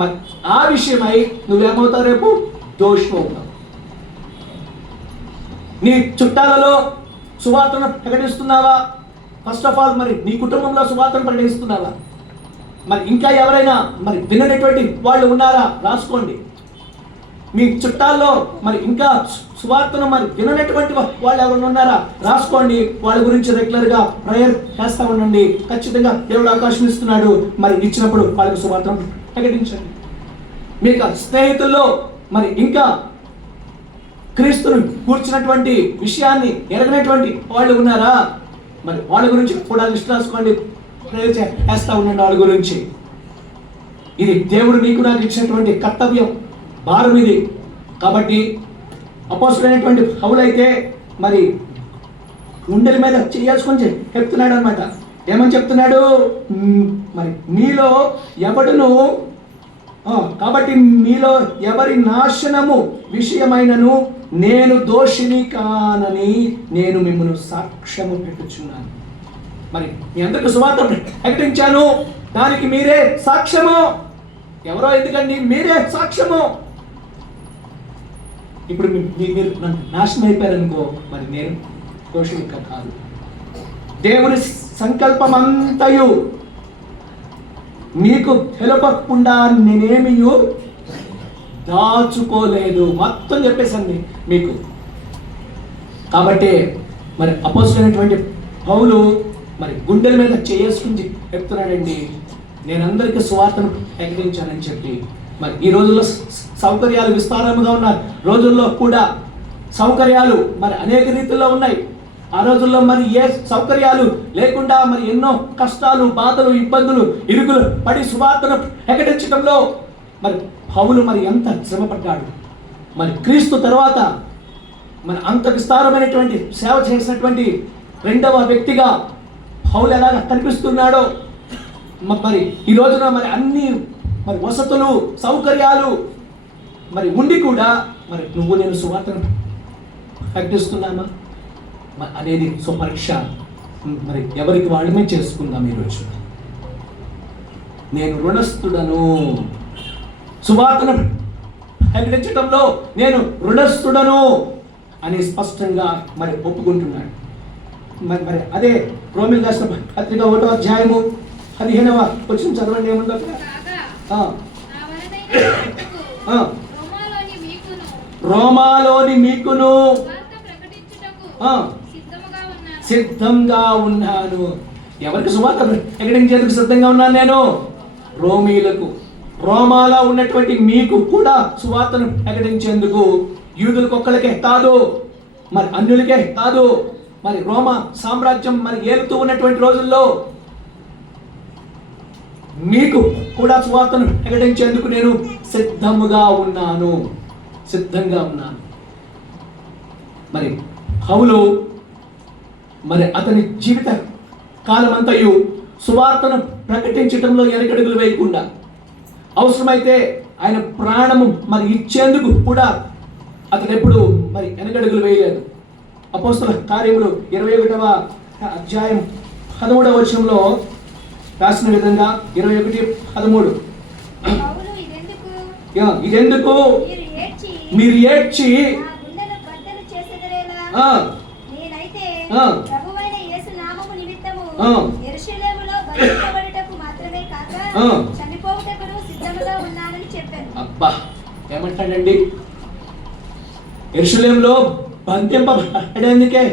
మరి ఆ విషయమై నువ్వేమవుతావు? రేపు దోషం అవుతావు. నీ చుట్టాలలో సువార్తను ప్రకటిస్తున్నావా? ఫస్ట్ ఆఫ్ ఆల్ మరి నీ కుటుంబంలో సువార్తను ప్రకటిస్తున్నావా? మరి ఇంకా ఎవరైనా మరి వినటువంటి వాళ్ళు ఉన్నారా? రాసుకోండి. మీ చుట్టాల్లో మరి ఇంకా సువార్తను మరి వినటువంటి వాళ్ళు ఎవరైనా ఉన్నారా? రాసుకోండి. వాళ్ళ గురించి రెగ్యులర్గా ప్రేయర్ చేస్తూ ఉండండి. ఖచ్చితంగా దేవుడు అవకాశం ఇస్తున్నాడు, మరి ఇచ్చినప్పుడు వాళ్ళకి సువార్తను ప్రకటించండి. మీకు స్నేహితుల్లో మరి ఇంకా క్రీస్తును కూర్చున్నటువంటి విషయాన్ని ఎరగనటువంటి వాళ్ళు ఉన్నారా? మరి వాళ్ళ గురించి కూడా లిస్ట్ రాసుకోండి, ప్రేయర్ చేస్తూ ఉండండి వాళ్ళ గురించి. ఇది దేవుడు నీకు నాకు ఇచ్చినటువంటి కర్తవ్యం, భారం ఇది. కాబట్టి అపోస్తలుడైనటువంటి పౌలైతే మరి గుండెల మీద చేసుకొని చెప్తున్నాడు అనమాట. ఏమని చెప్తున్నాడు? మరి మీలో ఎవడును, కాబట్టి మీలో ఎవరి నాశనము విషయమైనను నేను దోషిని కానని నేను మిమ్మల్ని సాక్ష్యము పెట్టుచున్నాను. మరి మీ అందరికి సువార్త ప్రకటించాను, దానికి మీరే సాక్ష్యము. ఎవరో ఎందుకండి, మీరే సాక్ష్యము. ఇప్పుడు మీరు నాశనం అయిపోయారనుకో, మరి నేను దోషిని కాదు. దేవుని సంకల్పం అంతయు మీకు తెలపకుండా నేనేమి దాచుకోలేదు, మొత్తం చెప్పేసండి మీకు. కాబట్టి మరి అపోస్తలుడైనటువంటి పౌలు మరి గుండెల మీద చేసుకుని చెప్తున్నాడండి, నేను అందరికీ సువార్తను ప్రకటించానని చెప్పి. మరి ఈ రోజుల్లో సౌకర్యాలు విస్తారంగా ఉన్న రోజుల్లో కూడా సౌకర్యాలు మరి అనేక రీతిలో ఉన్నాయి. ఆ రోజుల్లో మరి ఏ సౌకర్యాలు లేకుండా మరి ఎన్నో కష్టాలు, బాధలు, ఇబ్బందులు, ఇరుకులు పడి సువార్తను ప్రకటించడంలో మరి పౌలు మరి ఎంత శ్రమ పడ్డాడు. మరి క్రీస్తు తర్వాత మన అంత విస్తారమైనటువంటి సేవ చేసినటువంటి రెండవ వ్యక్తిగా పౌలు ఎలాగ కనిపిస్తున్నాడో మరి ఈ రోజున మరి అన్ని మరి వసతులు సౌకర్యాలు మరి ఉండి కూడా మరి నువ్వు నేను సువార్తను ప్రకటిస్తున్నామా అనేది స్వపరీక్ష మరి ఎవరికి వాళ్ళమే చేసుకుందాం ఈరోజు. నేను రుణస్థుడను, సువార్తను ప్రకటించడంలో నేను రుణస్థుడను అని స్పష్టంగా మరి ఒప్పుకుంటున్నాడు. మరి అదే రోమిల్ రాసిన పత్రిక 1వ అధ్యాయము 15వ వచనం చదవండి. ఏముందో రోమాలోని మీకును సిద్ధంగా ఉన్నాను. ఎవరికి సువార్త ప్రకటించేందుకు సిద్ధంగా ఉన్నాను నేను? రోమీలకు, రోమాలో ఉన్నటువంటి మీకు కూడా సువార్తను ప్రకటించేందుకు, యూదులకు ఒక్కళ్ళకే కాదు, మరి అన్యులకే కాదు, మరి రోమా సామ్రాజ్యం మరి ఏలుతూ ఉన్నటువంటి రోజుల్లో మీకు కూడా సువార్తను ప్రకటించేందుకు నేను సిద్ధంగా ఉన్నాను. మరి పౌలు మరి అతని జీవిత కాలమంతయు సువార్తను ప్రకటించడంలో వెనకడుగులు వేయకుండా, అవసరమైతే ఆయన ప్రాణము మరి ఇచ్చేందుకు కూడా అతను ఎప్పుడు మరి వెనకడుగులు వేయలేదు. అపోస్తల కార్యములు 21వ అధ్యాయం 13వ వచనంలో రాసిన విధంగా 21:13 ఇదెందుకు మీరు ఏడ్చి అబ్బా ఏమంటాడండి? యెరూషలేములో బంధింపబడేందుకే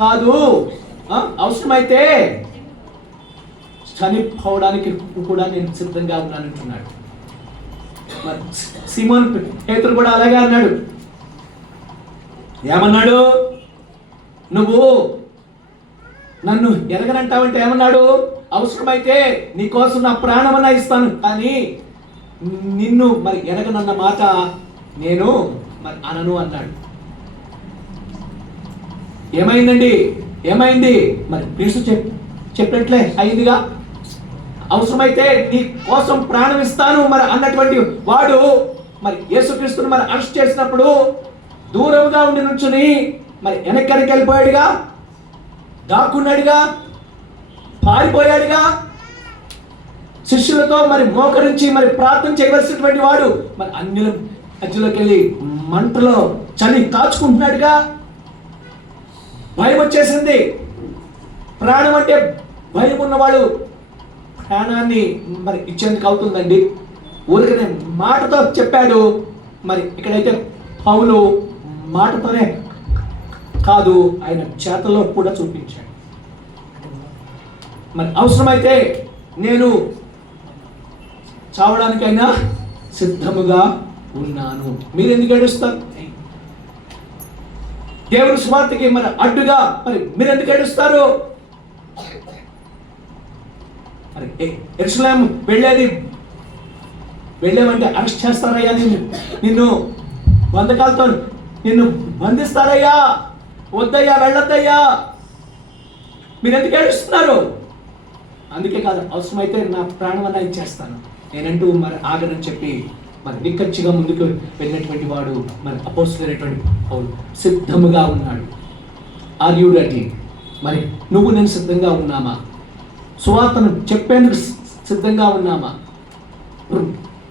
కాదు, అవసరమైతే చనిపోవడానికి కూడా నేను సిద్ధంగా ఉన్నానంటున్నాడు. సీమోన్ పేతురు కూడా అలాగే అన్నాడు. ఏమన్నాడు? నువ్వు నన్ను ఎరగనంటావంటే ఏమన్నాడు? అవసరమైతే నీకోసం నా ప్రాణమన్నా ఇస్తాను, కానీ నిన్ను మరి ఎరగనన్న మాట నేను మరి అనను అన్నాడు. ఏమైంది? మరి క్రీస్తు చెప్పినట్లే అయిందిగా. అవసరమైతే నీ కోసం ప్రాణం ఇస్తాను మరి అన్నటువంటి వాడు మరి యేసుక్రీస్తును మరి అరెస్ట్ చేసినప్పుడు దూరంగా ఉండి నుంచుని మరి వెనక్కడికి వెళ్ళిపోయాడుగా, దాక్కున్నాడుగా, పారిపోయాడుగా. శిష్యులతో మరి మోకరించి మరి ప్రార్థన చేయవలసినటువంటి వాడు మరి అన్యుల మధ్యలోకి వెళ్ళి మంటలో చలి కాచుకుంటున్నాడుగా. భయం వచ్చేసింది. ప్రాణం అంటే భయం ఉన్నవాడు ప్రాణాన్ని మరి ఇచ్చేందుకు అవుతుందండి. ఊరికనే మాటతో చెప్పాడు. మరి ఇక్కడైతే పౌలు మాటతోనే కాదు, ఆయన చేతల్లో కూడా చూపించాడు. మరి అవసరమైతే నేను చావడానికైనా సిద్ధముగా ఉన్నాను. మీరు ఎందుకు ఏడుస్తారు? దేవుని స్వార్థకి మరి అడ్డుగా మరి మీరు ఎందుకు ఏడుస్తారు? మరి యెరూషలేము వెళ్ళామంటే అరెస్ట్ చేస్తారయ్యా, నిన్ను బంధకాలతో నిన్ను బంధిస్తారయ్యా, వద్దయ్యా, వెళ్ళొద్దయ్యా. మీరు ఎందుకు ఏడుస్తున్నారు? అందుకే కాదు, అవసరమైతే నా ప్రాణం అన్నా ఇచ్చేస్తాను నేనంటూ మరి ఆగనని చెప్పి మరి నిక్కచ్చిగా ముందుకు వెళ్ళినటువంటి వాడు మరి అపోస్తలుడైనటువంటి పౌలు సిద్ధముగా ఉన్నాడు. Are you ready? మరి నువ్వు నేను సిద్ధంగా ఉన్నామా? సువార్తను చెప్పేందుకు సిద్ధంగా ఉన్నామా?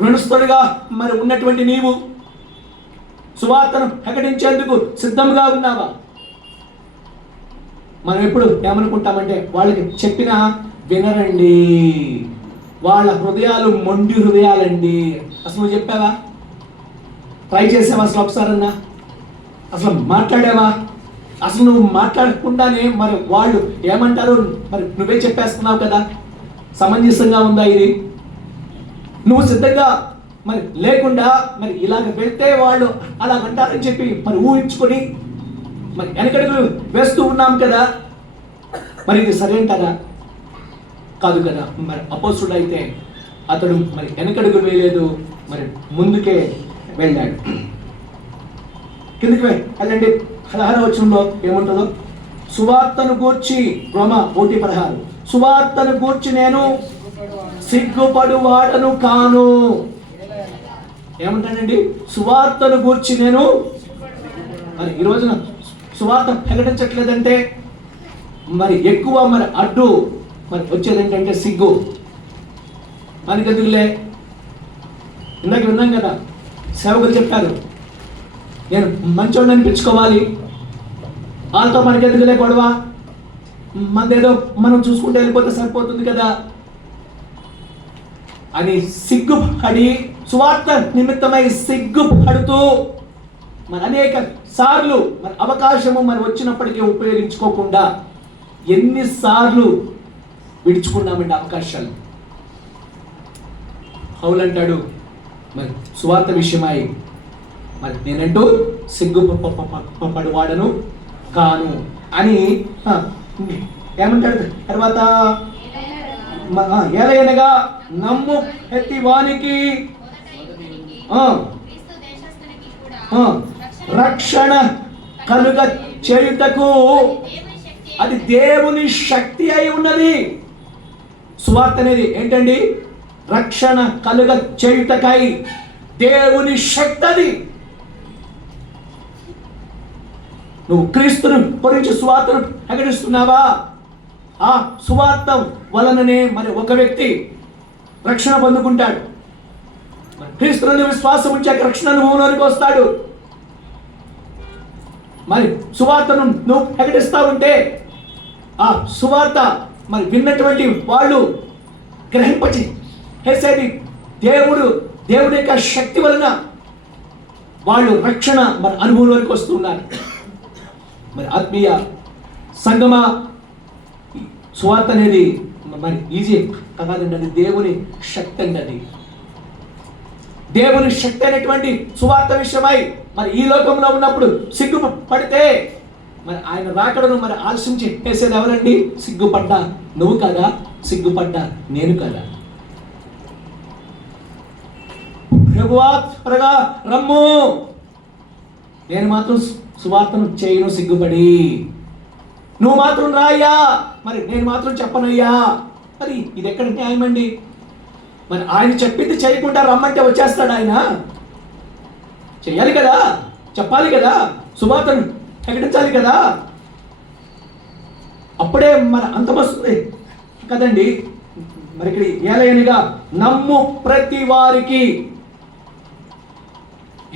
రుణస్థుడిగా మరి ఉన్నటువంటి నీవు సువార్తను ప్రకటించేందుకు సిద్ధంగా ఉన్నావా? మనం ఎప్పుడు ఏమనుకుంటామంటే వాళ్ళకి చెప్పినా వినరండి, వాళ్ళ హృదయాలు మొండి హృదయాలండి. అసలు నువ్వు చెప్పావా? ట్రై చేసావా? అసలు ఒకసారన్నా అసలు మాట్లాడావా? అసలు నువ్వు మాట్లాడకుండానే మరి వాళ్ళు ఏమంటారు మరి నువ్వే చెప్పేస్తున్నావు కదా. సమంజసంగా ఉందా ఇది? నువ్వు సిద్ధంగా మరి లేకుండా మరి ఇలాగ వెళ్తే వాళ్ళు అలాగంటారని చెప్పి మరి ఊహించుకొని మరి వెనకడుగులు వేస్తూ ఉన్నాం కదా. మరి ఇది సరేంటారా? కాదు కదా. మరి అపోస్తుడు అయితే అతడు మరి వెనకడుగులు వేయలేదు, మరి ముందుకే వెళ్ళాడు. కిందికి వెళ్ళండి. 16వ వచనంలో ఏముంటుందో, సువార్తను గూర్చి, రోమ 1:16, సువార్తను గూర్చి నేను సిగ్గుపడువాడను కాను. ఏమంటాడండి? సువార్తను గూర్చి నేను. మరి ఈ రోజున సువార్త ప్రకటించట్లేదంటే మరి ఎక్కువ మరి అడ్డు మరి వచ్చేది ఏంటంటే సిగ్గు. మనకి ఎందుకులే, ఇందాక విన్నాం కదా, సేవకులు చెప్పారు, నేను మంచోడిని అనిపించుకోవాలి, వాళ్ళతో మనకి ఎందుకులే గొడవ, మనదేదో మనం చూసుకుంటూ వెళ్ళిపోతే సరిపోతుంది కదా అని సిగ్గుపడి, సువార్త నిమిత్తమై సిగ్గుపడుతూ మరి అనేక సార్లు మరి అవకాశము మరి వచ్చినప్పటికీ ఉపయోగించుకోకుండా ఎన్నిసార్లు విడుచుకున్నామండి అవకాశాలు. పౌలు అంటాడు, మరి సువార్త విషయమై మరి నేనంటూ సిగ్గుపడువాడను కాను అని ఏమంటాడు తర్వాత, ఏలయనగా నమ్ము ప్రతి వానికి రక్షణ కలుగ చేయుటకు అది దేవుని శక్తి అయి ఉన్నది. సువార్త అనేది ఏంటండి? రక్షణ కలుగ చేయుటకై దేవుని శక్తి. అది నువ్వు క్రీస్తును గురించి సువార్తను ప్రకటిస్తున్నావా? ఆ సువార్త వలననే మరి ఒక వ్యక్తి రక్షణ పొందుకుంటాడు. క్రీస్తుని విశ్వాసం ఉంచాక రక్షణ అనుభవంలోనికి వస్తాడు. మరి సువార్తను నువ్వు ప్రకటిస్తా ఉంటే ఆ సువార్త మరి విన్నటువంటి వాళ్ళు గ్రహింపచి చేసేది దేవుడి యొక్క శక్తి వలన వాళ్ళు రక్షణ మరి అనుభవంలోనికి వస్తున్నారు. మరి ఆత్మీయ సంగమా, సువార్త అనేది మరి ఈజీ కాదండి, అది దేవుని శక్తి అండి. అది దేవుని శక్తి అయినటువంటి సువార్త విషయమై మరి ఈ లోకంలో ఉన్నప్పుడు సిగ్గుపడితే మరి ఆయన రాకడను మరి ఆలస్యం చేసేది ఎవరండి? సిగ్గుపడ్డా నువ్వు కదా, సిగ్గుపడ్డా నేను కదా. ప్రభువా త్వరగా రమ్ము, నేను మాత్రం సువార్తను చేయను సిగ్గుపడి, నువ్వు మాత్రం రాయ్యా, మరి నేను మాత్రం చెప్పనయ్యా. మరి ఇది ఎక్కడ న్యాయం అండి? మరి ఆయన చెప్పింది చేయకుండా రమ్మంటే వచ్చేస్తాడు ఆయన? చెయ్యాలి కదా, చెప్పాలి కదా, సువార్తను ప్రకటించాలి కదా, అప్పుడే మన అంతం వస్తుంది కదండి. మరి ఇక్కడ ఏలయనగా నమ్ము ప్రతి వారికి,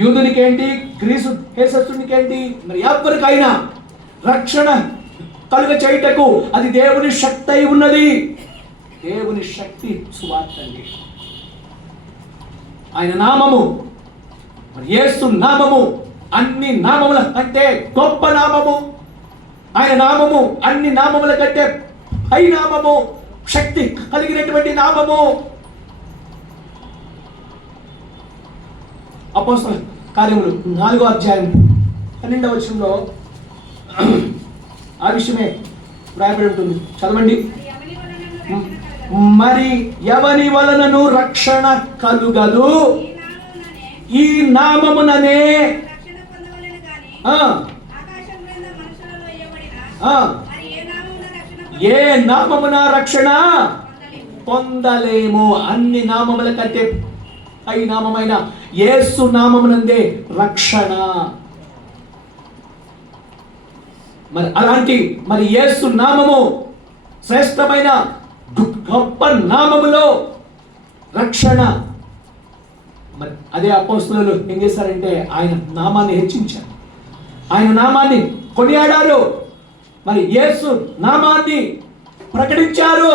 యూదునికి ఏంటి, గ్రీసు దేశస్థునికి ఏంటి, మరి ఎవరికైనా రక్షణ కలుగ చేయుటకు అది దేవుని శక్తి అయి ఉన్నది. దేవుని శక్తి సువార్త అండి. ఆయన నామము, మరి యేసు నామము అన్ని నామముల కంటే గొప్ప నామము. ఆయన నామము అన్ని నామముల కంటే పై నామము, శక్తి కలిగినటువంటి నామము. అపోస్తల కార్యములు 4వ అధ్యాయం 12వ వచనంలో ఆ విషయమే రాయబడి ఉంటుంది. చదవండి. మరి ఎవని వలనను రక్షణ కలుగదు, ఈ నామముననే. ఏ నామమున రక్షణ పొందలేము. అన్ని నామముల కంటే పై నామమైన యేసు నామమునందే రక్షణ. మరి అలాంటి మరి యేసు నామము శ్రేష్టమైన గొప్ప నామములో రక్షణ. మరి అదే అపోస్తలులు ఏం చేశారంటే ఆయన నామాన్ని హెచ్చించారు, ఆయన నామాన్ని కొనియాడారు, మరి యేసు నామాన్ని ప్రకటించారు,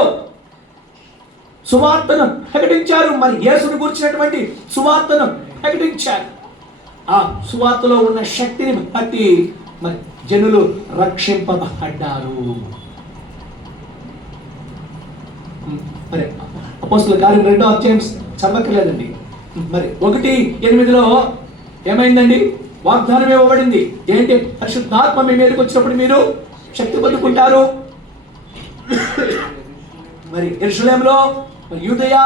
సువార్తను ప్రకటించారు. మరి యేసును గురించినటువంటి సువార్తను ప్రకటించారు. ఆ సువార్తలో ఉన్న శక్తిని బట్టి మరి జనులు రక్షింపబడ్డారు. మరి అపోస్తలుల కార్యం 2వ అధ్యాయం చదవక్కర్లేదండి. మరి 1:8 ఏమైందండి? వాగ్దానం ఇవ్వబడింది. ఏంటి? పరిశుద్ధాత్మ మీ మీదకి వచ్చినప్పుడు మీరు శక్తి పొందుకుంటారు. మరి యెరూషలేములో, యూదయ,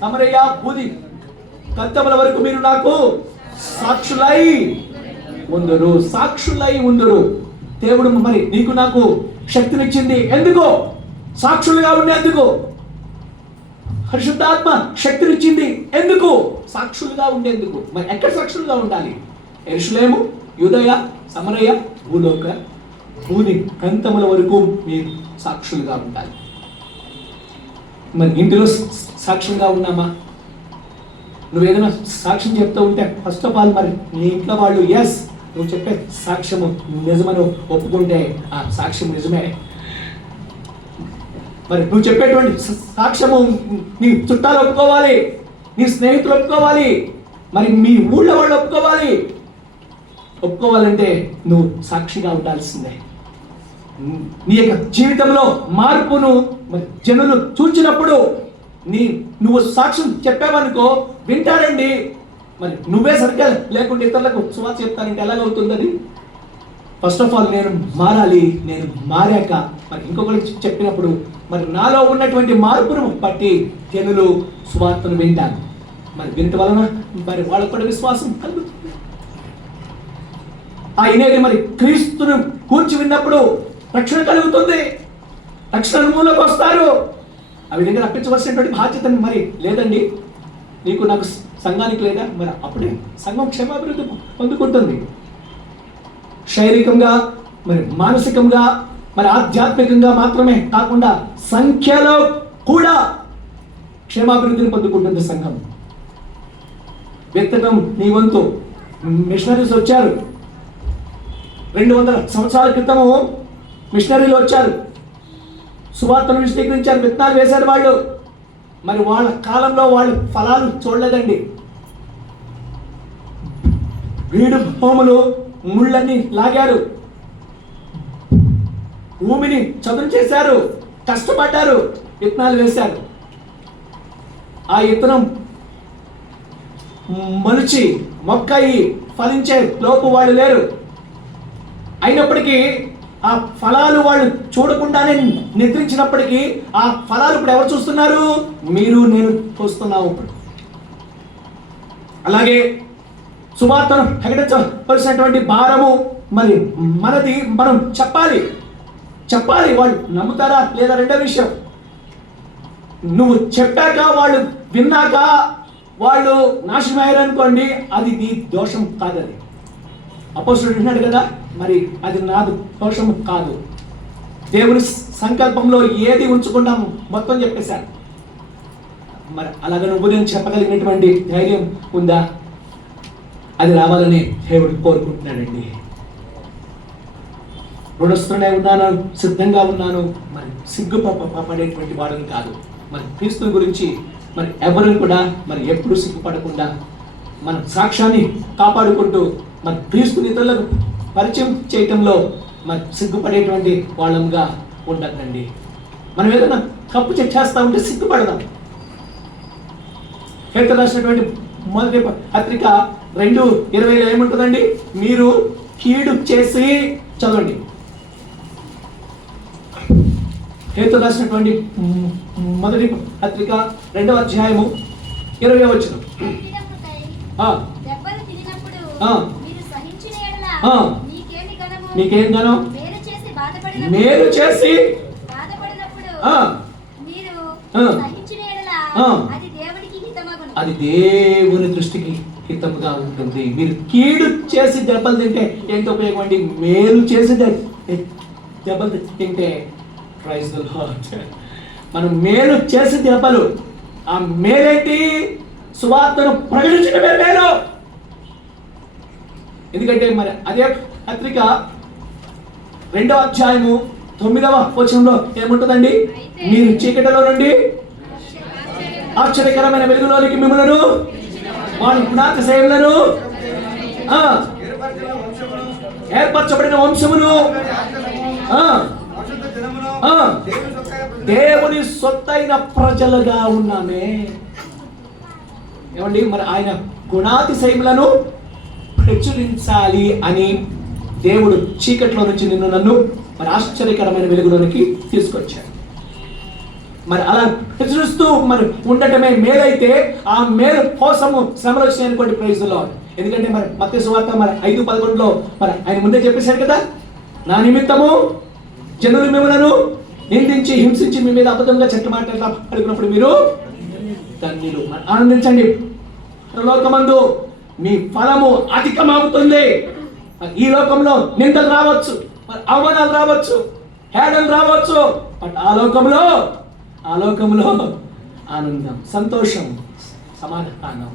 సమరయ, బూది కంతముల వరకు మీరు నాకు సాక్షులై ఉందురు, సాక్షులై ఉందురు. దేవుడు మరి నీకు నాకు శక్తినిచ్చింది ఎందుకో? సాక్షులుగా ఉండేందుకు. పరిశుద్ధాత్మ శక్తినిచ్చింది ఎందుకు? సాక్షులుగా ఉండేందుకు. మరి ఎక్కడ సాక్షులుగా ఉండాలి? యెరూషలేము, యూదయ, సమరయ, భూలోక భూమి కంతముల వరకు మీరు సాక్షులుగా ఉండాలి. మరి ఇంటిలో సాక్షులుగా ఉన్నామా? నువ్వేదైనా సాక్ష్యం చెప్తూ ఉంటే ఫస్ట్ ఆఫ్ ఆల్ మరి నీ ఇంట్లో వాళ్ళు ఎస్ నువ్వు చెప్పే సాక్ష్యము నిజమని ఒప్పుకుంటే ఆ సాక్ష్యం నిజమే. మరి నువ్వు చెప్పేటువంటి సాక్ష్యము నీ చుట్టాలు ఒప్పుకోవాలి, నీ స్నేహితులు ఒప్పుకోవాలి, మరి మీ ఊళ్ళో వాళ్ళు ఒప్పుకోవాలి. ఒప్పుకోవాలంటే నువ్వు సాక్షిగా ఉండాల్సిందే. నీ యొక్క జీవితంలో మార్పును మరి జనులు చూచినప్పుడు నువ్వు సాక్ష్యం చెప్పావనుకో వింటారండి. మరి నువ్వే సరిగ్గా లేకుండా ఇతరులకు సువార్త చెప్తానంటే ఎలాగవుతుంది అది? ఫస్ట్ ఆఫ్ ఆల్ నేను మారాలి. నేను మారాక మరి ఇంకొకరికి చెప్పినప్పుడు మరి నాలో ఉన్నటువంటి మార్పును బట్టి జనులు సువార్తను వింటారు. మరి వినటం వలన మరి వాళ్ళకు కూడా విశ్వాసం కలుగుతుంది. ఆయనేది మరి క్రీస్తును కూర్చి విన్నప్పుడు రక్షణ కలుగుతుంది, రక్షణ అనుభవంలోకి వస్తారు. ఆ విధంగా రప్పించవలసినటువంటి బాధ్యత మరి లేదండి నీకు నాకు సంఘానికి లేదా? మరి అప్పుడే సంఘం క్షేమాభివృద్ధి పొందుకుంటుంది. శారీరకంగా మరి మానసికంగా మరి ఆధ్యాత్మికంగా మాత్రమే కాకుండా సంఖ్యలో కూడా క్షేమాభివృద్ధిని పొందుకుంటుంది సంఘం. వ్యక్తిగతం నీ వంతు. మిషనరీస్ వచ్చారు 200 సంవత్సరాల క్రితము. మిషనరీలు వచ్చారు, సువార్తను విశదీకరించారు, విత్తనాలు వేశారు వాళ్ళు. మరి వాళ్ళ కాలంలో వాళ్ళు ఫలాలు చూడలేదండి. బీడు భూములు ముళ్ళని లాగారు, భూమిని చదును చేశారు, కష్టపడ్డారు, విత్తనాలు వేశారు. ఆ విత్తనం మలిచి మొక్కయి ఫలించే లోపు వాళ్ళు లేరు. అయినప్పటికీ ఆ ఫలాలు వాళ్ళు చూడకుండానే నిద్రించినప్పటికీ ఆ ఫలాలు ఇప్పుడు ఎవరు చూస్తున్నారు? మీరు నేను చూస్తున్నాము. అలాగే సువార్తను ప్రకటించవలసినటువంటి భారము మరి మనది. మనం చెప్పాలి. వాళ్ళు నమ్ముతారా లేదా రెండో విషయం. నువ్వు చెప్పాక వాళ్ళు విన్నాక వాళ్ళు నాశనం అయ్యారనుకోండి, అది నీ దోషం కాదు. అది అపోస్తలుడు విన్నాడు కదా, మరి అది నా దోషం కాదు. దేవుని సంకల్పంలో ఏది ఉంచకుండా మొత్తం చెప్పేశాడు. మరి అలాగ నువ్వు నేను చెప్పగలిగినటువంటి ధైర్యం ఉందా? అది రావాలని దేవుడు కోరుకుంటున్నాడండి. రుణస్తునే ఉన్నాను, సిద్ధంగా ఉన్నాను, మరి సిగ్గుపడేటువంటి వాడని కాదు. మరి క్రీస్తు గురించి మరి ఎవరు కూడా మరి ఎప్పుడు సిగ్గుపడకుండా మన సాక్ష్యాన్ని కాపాడుకుంటూ మరి క్రీస్తుని ఇతరులకు పరిచయం చేయటంలో మరి సిగ్గుపడేటువంటి వాళ్ళంగా ఉండకండి. మనం ఏదైనా తప్పు చేస్తా ఉంటే సిగ్గుపడదాం. పేతురు రాసినటువంటి మొదటి పత్రిక 2:20 ఏముంటుందండి? మీరు కీడు చేసి, చదవండి, పేతురు రాసినటువంటి మొదటి పత్రిక 2వ అధ్యాయము 20వ వచనం. మీకేం గనం? మేలు చేసి అది దేవుని దృష్టికి హితముగా ఉంటుంది. మీరు కీడు చేసి దెబ్బలు తింటే ఏంటి ఉపయోగం అండి? మేలు చేసి దెబ్బలు తింటే ప్రైజ్ ది లార్డ్. మనం మేలు చేసి దెబ్బలు, ఆ మేలేంటి? సువార్తను ప్రకటించడమే మేలు. ఎందుకంటే మరి అదే పత్రిక 2వ అధ్యాయము 9వ వచనంలో ఏముంటుందండి? మీరు చీకటిలో నుండి ఆశ్చర్యకరమైన వెలుగులోనికి మిమ్మలను వారి గుణాతిశయములను ఏర్పరచబడిన వంశమును దేవుని సొత్తైన ప్రజలుగా ఉన్నామే. ఏమండి, మరి ఆయన గుణాతిశయములను ప్రచురించాలి అని దేవుడు చీకట్లో నుంచి నిన్ను నన్ను మరి ఆశ్చర్యకరమైన వెలుగులోనికి తీసుకొచ్చాడు. మరి అలా ప్రచురిస్తూ మరి ఉండటమే మేలైతే, ఆ మేలు కోసము శ్రమలు వచ్చినాయనుకోండి, ప్రైజ్ ది లార్డ్. ఎందుకంటే మరి మత్తయి సువార్త మరి 5:11లో మరి ఆయన ముందే చెప్పేశారు కదా, నా నిమిత్తము జనులు మిమ్మలను నిందించి హింసించి మీ మీద అబద్ధంగా చెట్టు మాట్లాడతా అడుగునప్పుడు మీరు ధన్యులు. ఆనందించండి, పరలోకమందు మీ ఫలము అధికమవుతుంది. ఈ లోకంలో నిందలు రావచ్చు, అవమానాలు రావచ్చు, హేళనలు రావచ్చు, బట్ ఆ లోకంలో ఆనందం, సంతోషం, సమాధానం.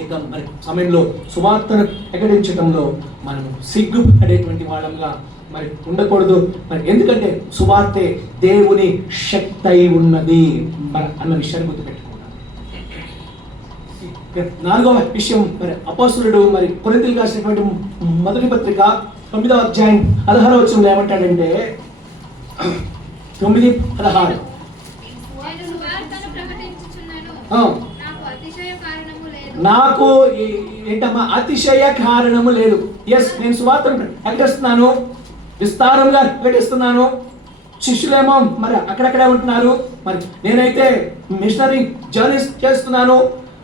ఇక మరి సమయంలో సువార్తను ప్రకటించడంలో మనం సిగ్గుపడేటువంటి వాళ్ళంగా మరి ఉండకూడదు. మరి ఎందుకంటే సువార్తే దేవుని శక్తి అయి ఉన్నది మరి అన్న విషయాన్ని గుర్తుపెట్టుకున్నాం. 4వ విషయం, మరి అపోస్తలుడు మరి కొరింథీయులకు రాసినటువంటి మొదటి పత్రిక 9వ అధ్యాయం 16వ వచనంలో ఏమంటాడంటే 9:16 నాకు ఏంటమ్మా అతిశయ కారణము లేదు. ఎస్, నేను సువార్తను ప్రకటిస్తున్నాను, విస్తారంగా ప్రకటిస్తున్నాను. శిష్యులేమో మరి అక్కడక్కడే ఉంటున్నారు, మరి నేనైతే మిషనరీ జర్నీస్ చేస్తున్నాను,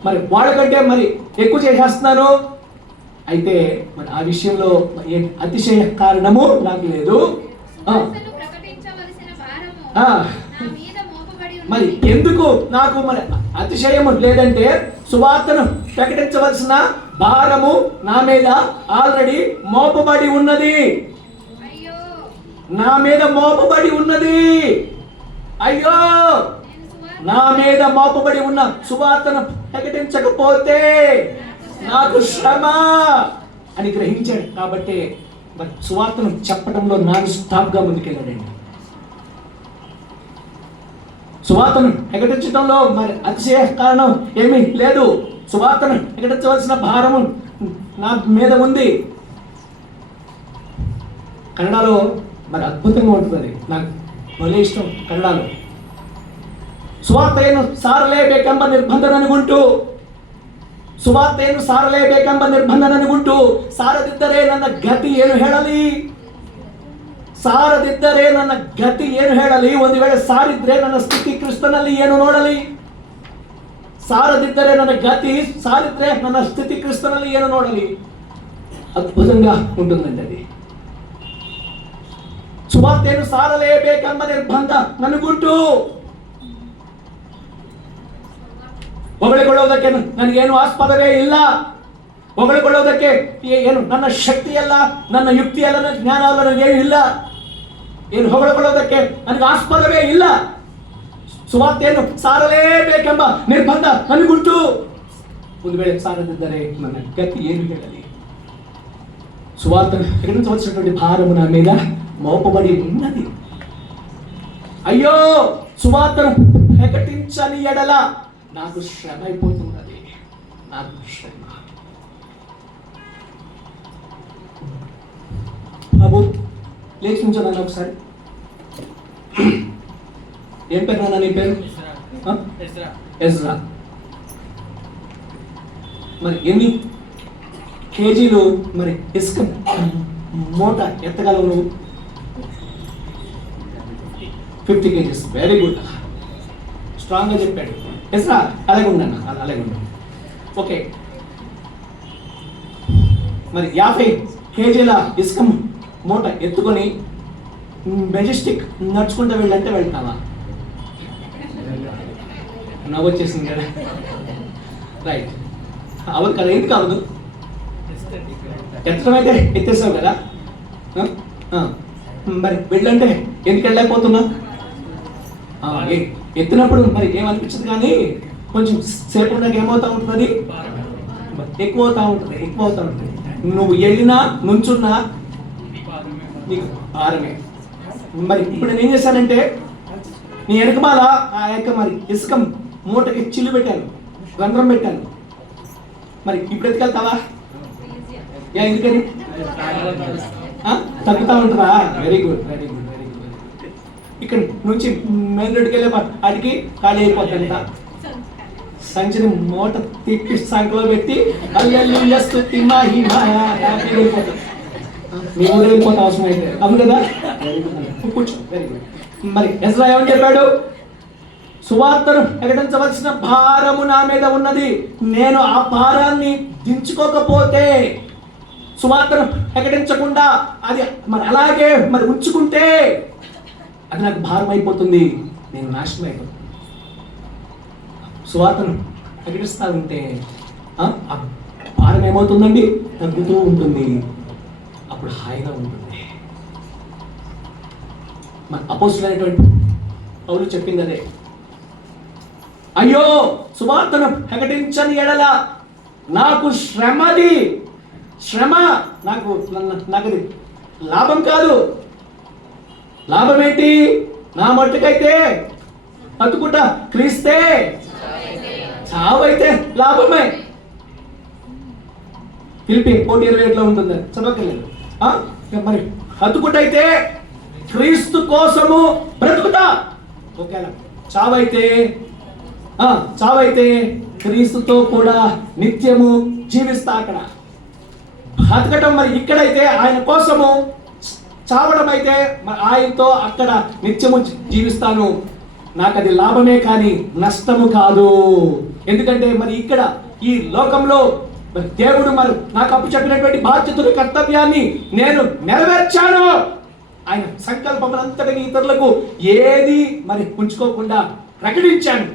మరి వాళ్ళకంటే మరి ఎక్కువ చేసేస్తున్నాను. అయితే మరి ఆ విషయంలో అతిశయ కారణము నాకు లేదు. మరి ఎందుకు నాకు మరి అతిశయము లేదంటే, సువార్తను ప్రకటించవలసిన భారము నా మీద ఆల్రెడీ మోపబడి ఉన్నది. నా మీద మోపబడి ఉన్నది. అయ్యో, నా మీద మోపబడి ఉన్న సువార్తను ప్రకటించకపోతే నాకు శ్రమ అని గ్రహించాడు. కాబట్టి మరి సువార్తను చెప్పడంలో నాన్ స్టాప్గా ముందుకెళ్ళాడండి. సువార్తను ప్రకటించడంలో మరి అతిశయ కారణం ఏమీ లేదు. సువార్తను ప్రకటించవలసిన భారము నా మీద ఉంది. కన్నడలో మరి అద్భుతంగా ఉంటుంది, నాకు భలే ఇష్టం కన్నడలో. ಸುವಾರ್ತೆಯನ್ನು ಸಾರಲೇಬೇಕೆಂಬ ನಿರ್ಬಂಧ ನನಗುಂಟು. ಸುವಾರ್ತೆಯನ್ನು ಸಾರಲೇಬೇಕೆಂಬ ನಿರ್ಬಂಧ ನನಗುಂಟು. ಸಾರದಿದ್ದರೆ ನನ್ನ ಗತಿ ಏನು ಹೇಳಲಿ? ಸಾರದಿದ್ದರೆ ನನ್ನ ಗತಿ ಏನು ಹೇಳಲಿ? ಒಂದು ವೇಳೆ ಸಾರಿದ್ರೆ ನನ್ನ ಸ್ಥಿತಿ ಕ್ರಿಸ್ತನಲ್ಲಿ ಏನು ನೋಡಲಿ? సారదిద్దరే ನನ್ನ గతి, సారిద్రే ನನ್ನ స్థితి క్రిస్తుನಲ್ಲಿ ಏನು ನೋಡಲಿ? అద్భుతంగా ఉంటుందండి అది. ಸುವಾರ್ತೆಯನ್ನು ಸಾರಲೇಬೇಕೆಂಬ ನಿರ್ಬಂಧ ನನಗುಂಟು. ಹೊಗಳಿಕೊಳ್ಳುವುದಕ್ಕೆ ನನಗೇನು ಆಸ್ಪದವೇ ಇಲ್ಲ. ಹೊಗಳಿಕೊಳ್ಳುವುದಕ್ಕೆ ಏನು ನನ್ನ ಶಕ್ತಿ ಅಲ್ಲ, ನನ್ನ ಯುಕ್ತಿ ಅಲ್ಲ, ನನ್ನ ಜ್ಞಾನ ಅಲ್ಲ, ನನಗೇನು ಇಲ್ಲ. ಏನು ಹೊಗಳಿಕೊಳ್ಳುವುದಕ್ಕೆ ನನಗೆ ಆಸ್ಪದವೇ ಇಲ್ಲ. ಸುವಾರ್ತೆಯನ್ನು ಸಾರಲೇಬೇಕೆಂಬ ನಿರ್ಬಂಧ ನನಗುಂಟು. ಒಂದು ವೇಳೆ ಸಾರದಿದ್ದರೆ ನನ್ನ ಗತಿ ಏನು ಹೇಳಲಿ? సువార్తను ప్రకటించవలసినటువంటి భారము నా మీద మోపబడి ఉన్నది. అయ్యో, సువార్తను ప్రకటించని ఎడల నాకు శ్రమ అయిపోతున్నది. నాకు శ్రమ. బాబు లేచి నుంచోనన్నా ఒకసారి. ఏం పేరు నాన్న నీ పేరు? ఎజ్రా. మరి ఎన్ని కేజీలు మరి ఇసుక మూట ఎత్తగలవు నువ్వు? 50 kgs. వెరీ గుడ్, స్ట్రాంగ్గా చెప్పాడు. ఎస్రా అలాగే ఉండన్న, అలాగే ఉండు. ఓకే, మరి 50 kgల ఇసుక మూట ఎత్తుకొని మెజెస్టిక్ నడుచుకుంటూ వెళ్ళంటే వెళ్తావా? నవ్వు వచ్చేసింది కదా. రైట్, అవదు కదా. ఎందుకు అవదు? ఎత్తడం అయితే ఎత్తేసావు కదా. మరి వెళ్ళంటే ఎందుకు వెళ్ళలేకపోతున్నా? ఎత్తినప్పుడు మరి ఏమనిపించదు, కానీ కొంచెం సేపు ఉన్నాక ఏమవుతా ఉంటుంది? ఎక్కువ అవుతా ఉంటుంది. నువ్వు వెళ్ళినా నుంచున్నా నీకు భారమే. మరి ఇప్పుడు నేను ఏం చేశానంటే, నీ వెనకమాల ఆ యొక్క మరి ఇసుక మూటకి చిల్లు పెట్టాను, రంధ్రం పెట్టాను. మరి ఇప్పుడు ఎత్తుకెళ్తావా? ఎందుకని తగ్గుతా ఉంటుందా? Very good. ఇక్కడ నుంచి మెయిన్ రోడ్కి వెళ్ళే అడిగి ఖాళీ అయిపోతుంది. సంచిని మూట తిప్పి సంకలో పెట్టి వెళ్ళిపోతాం. మీ ఊరు వెళ్ళిపోతే అవసరం అయితే అవును కదా. కూర్చో. Very good. మరి ఎజ్రా ఏమని చెప్పాడు? సువార్తను ప్రకటించవలసిన భారము నా మీద ఉన్నది. నేను ఆ భారాన్ని దించుకోకపోతే, సువార్తను ప్రకటించకుండా అది మరి అలాగే మరి ఉంచుకుంటే అది నాకు భారం అయిపోతుంది, నేను నాశనం అయిపోతుంది. సువార్తను ప్రకటిస్తూ ఉంటే ఆ భారం ఏమవుతుందండి? తగ్గుతూ ఉంటుంది, అప్పుడు హాయిగా ఉంటుంది. మన అపోస్తులైనటువంటి పౌలు చెప్పింది అదే. అయ్యో, సువార్తను ప్రకటించని ఎడల నాకు శ్రమది, శ్రమ నాకు అది లాభం కాదు. లాభం ఏంటి? నా మట్టుకైతే బతుకుట క్రీస్తే, చావైతే లాభమే. ఫిలిప్పీ 1:28 ఉంటుంది, చదవకలేదు. మరి బతుకుటైతే క్రీస్తు కోసము బ్రతుకుతా, ఓకేనా? చావైతే క్రీస్తుతో కూడా నిత్యము జీవిస్తా. అక్కడ బతకటం మరి ఇక్కడైతే ఆయన కోసము, చావడం అయితే మరి ఆయనతో అక్కడ నిత్యము జీవిస్తాను. నాకు అది లాభమే కానీ నష్టము కాదు. ఎందుకంటే మరి ఇక్కడ ఈ లోకంలో మరి దేవుడు మరి నాకు అప్పు చెప్పినటువంటి బాధ్యతలు, కర్తవ్యాన్ని నేను నెరవేర్చాను. ఆయన సంకల్పములంతటిని ఇతరులకు ఏది మరి ఉంచుకోకుండా ప్రకటించాను.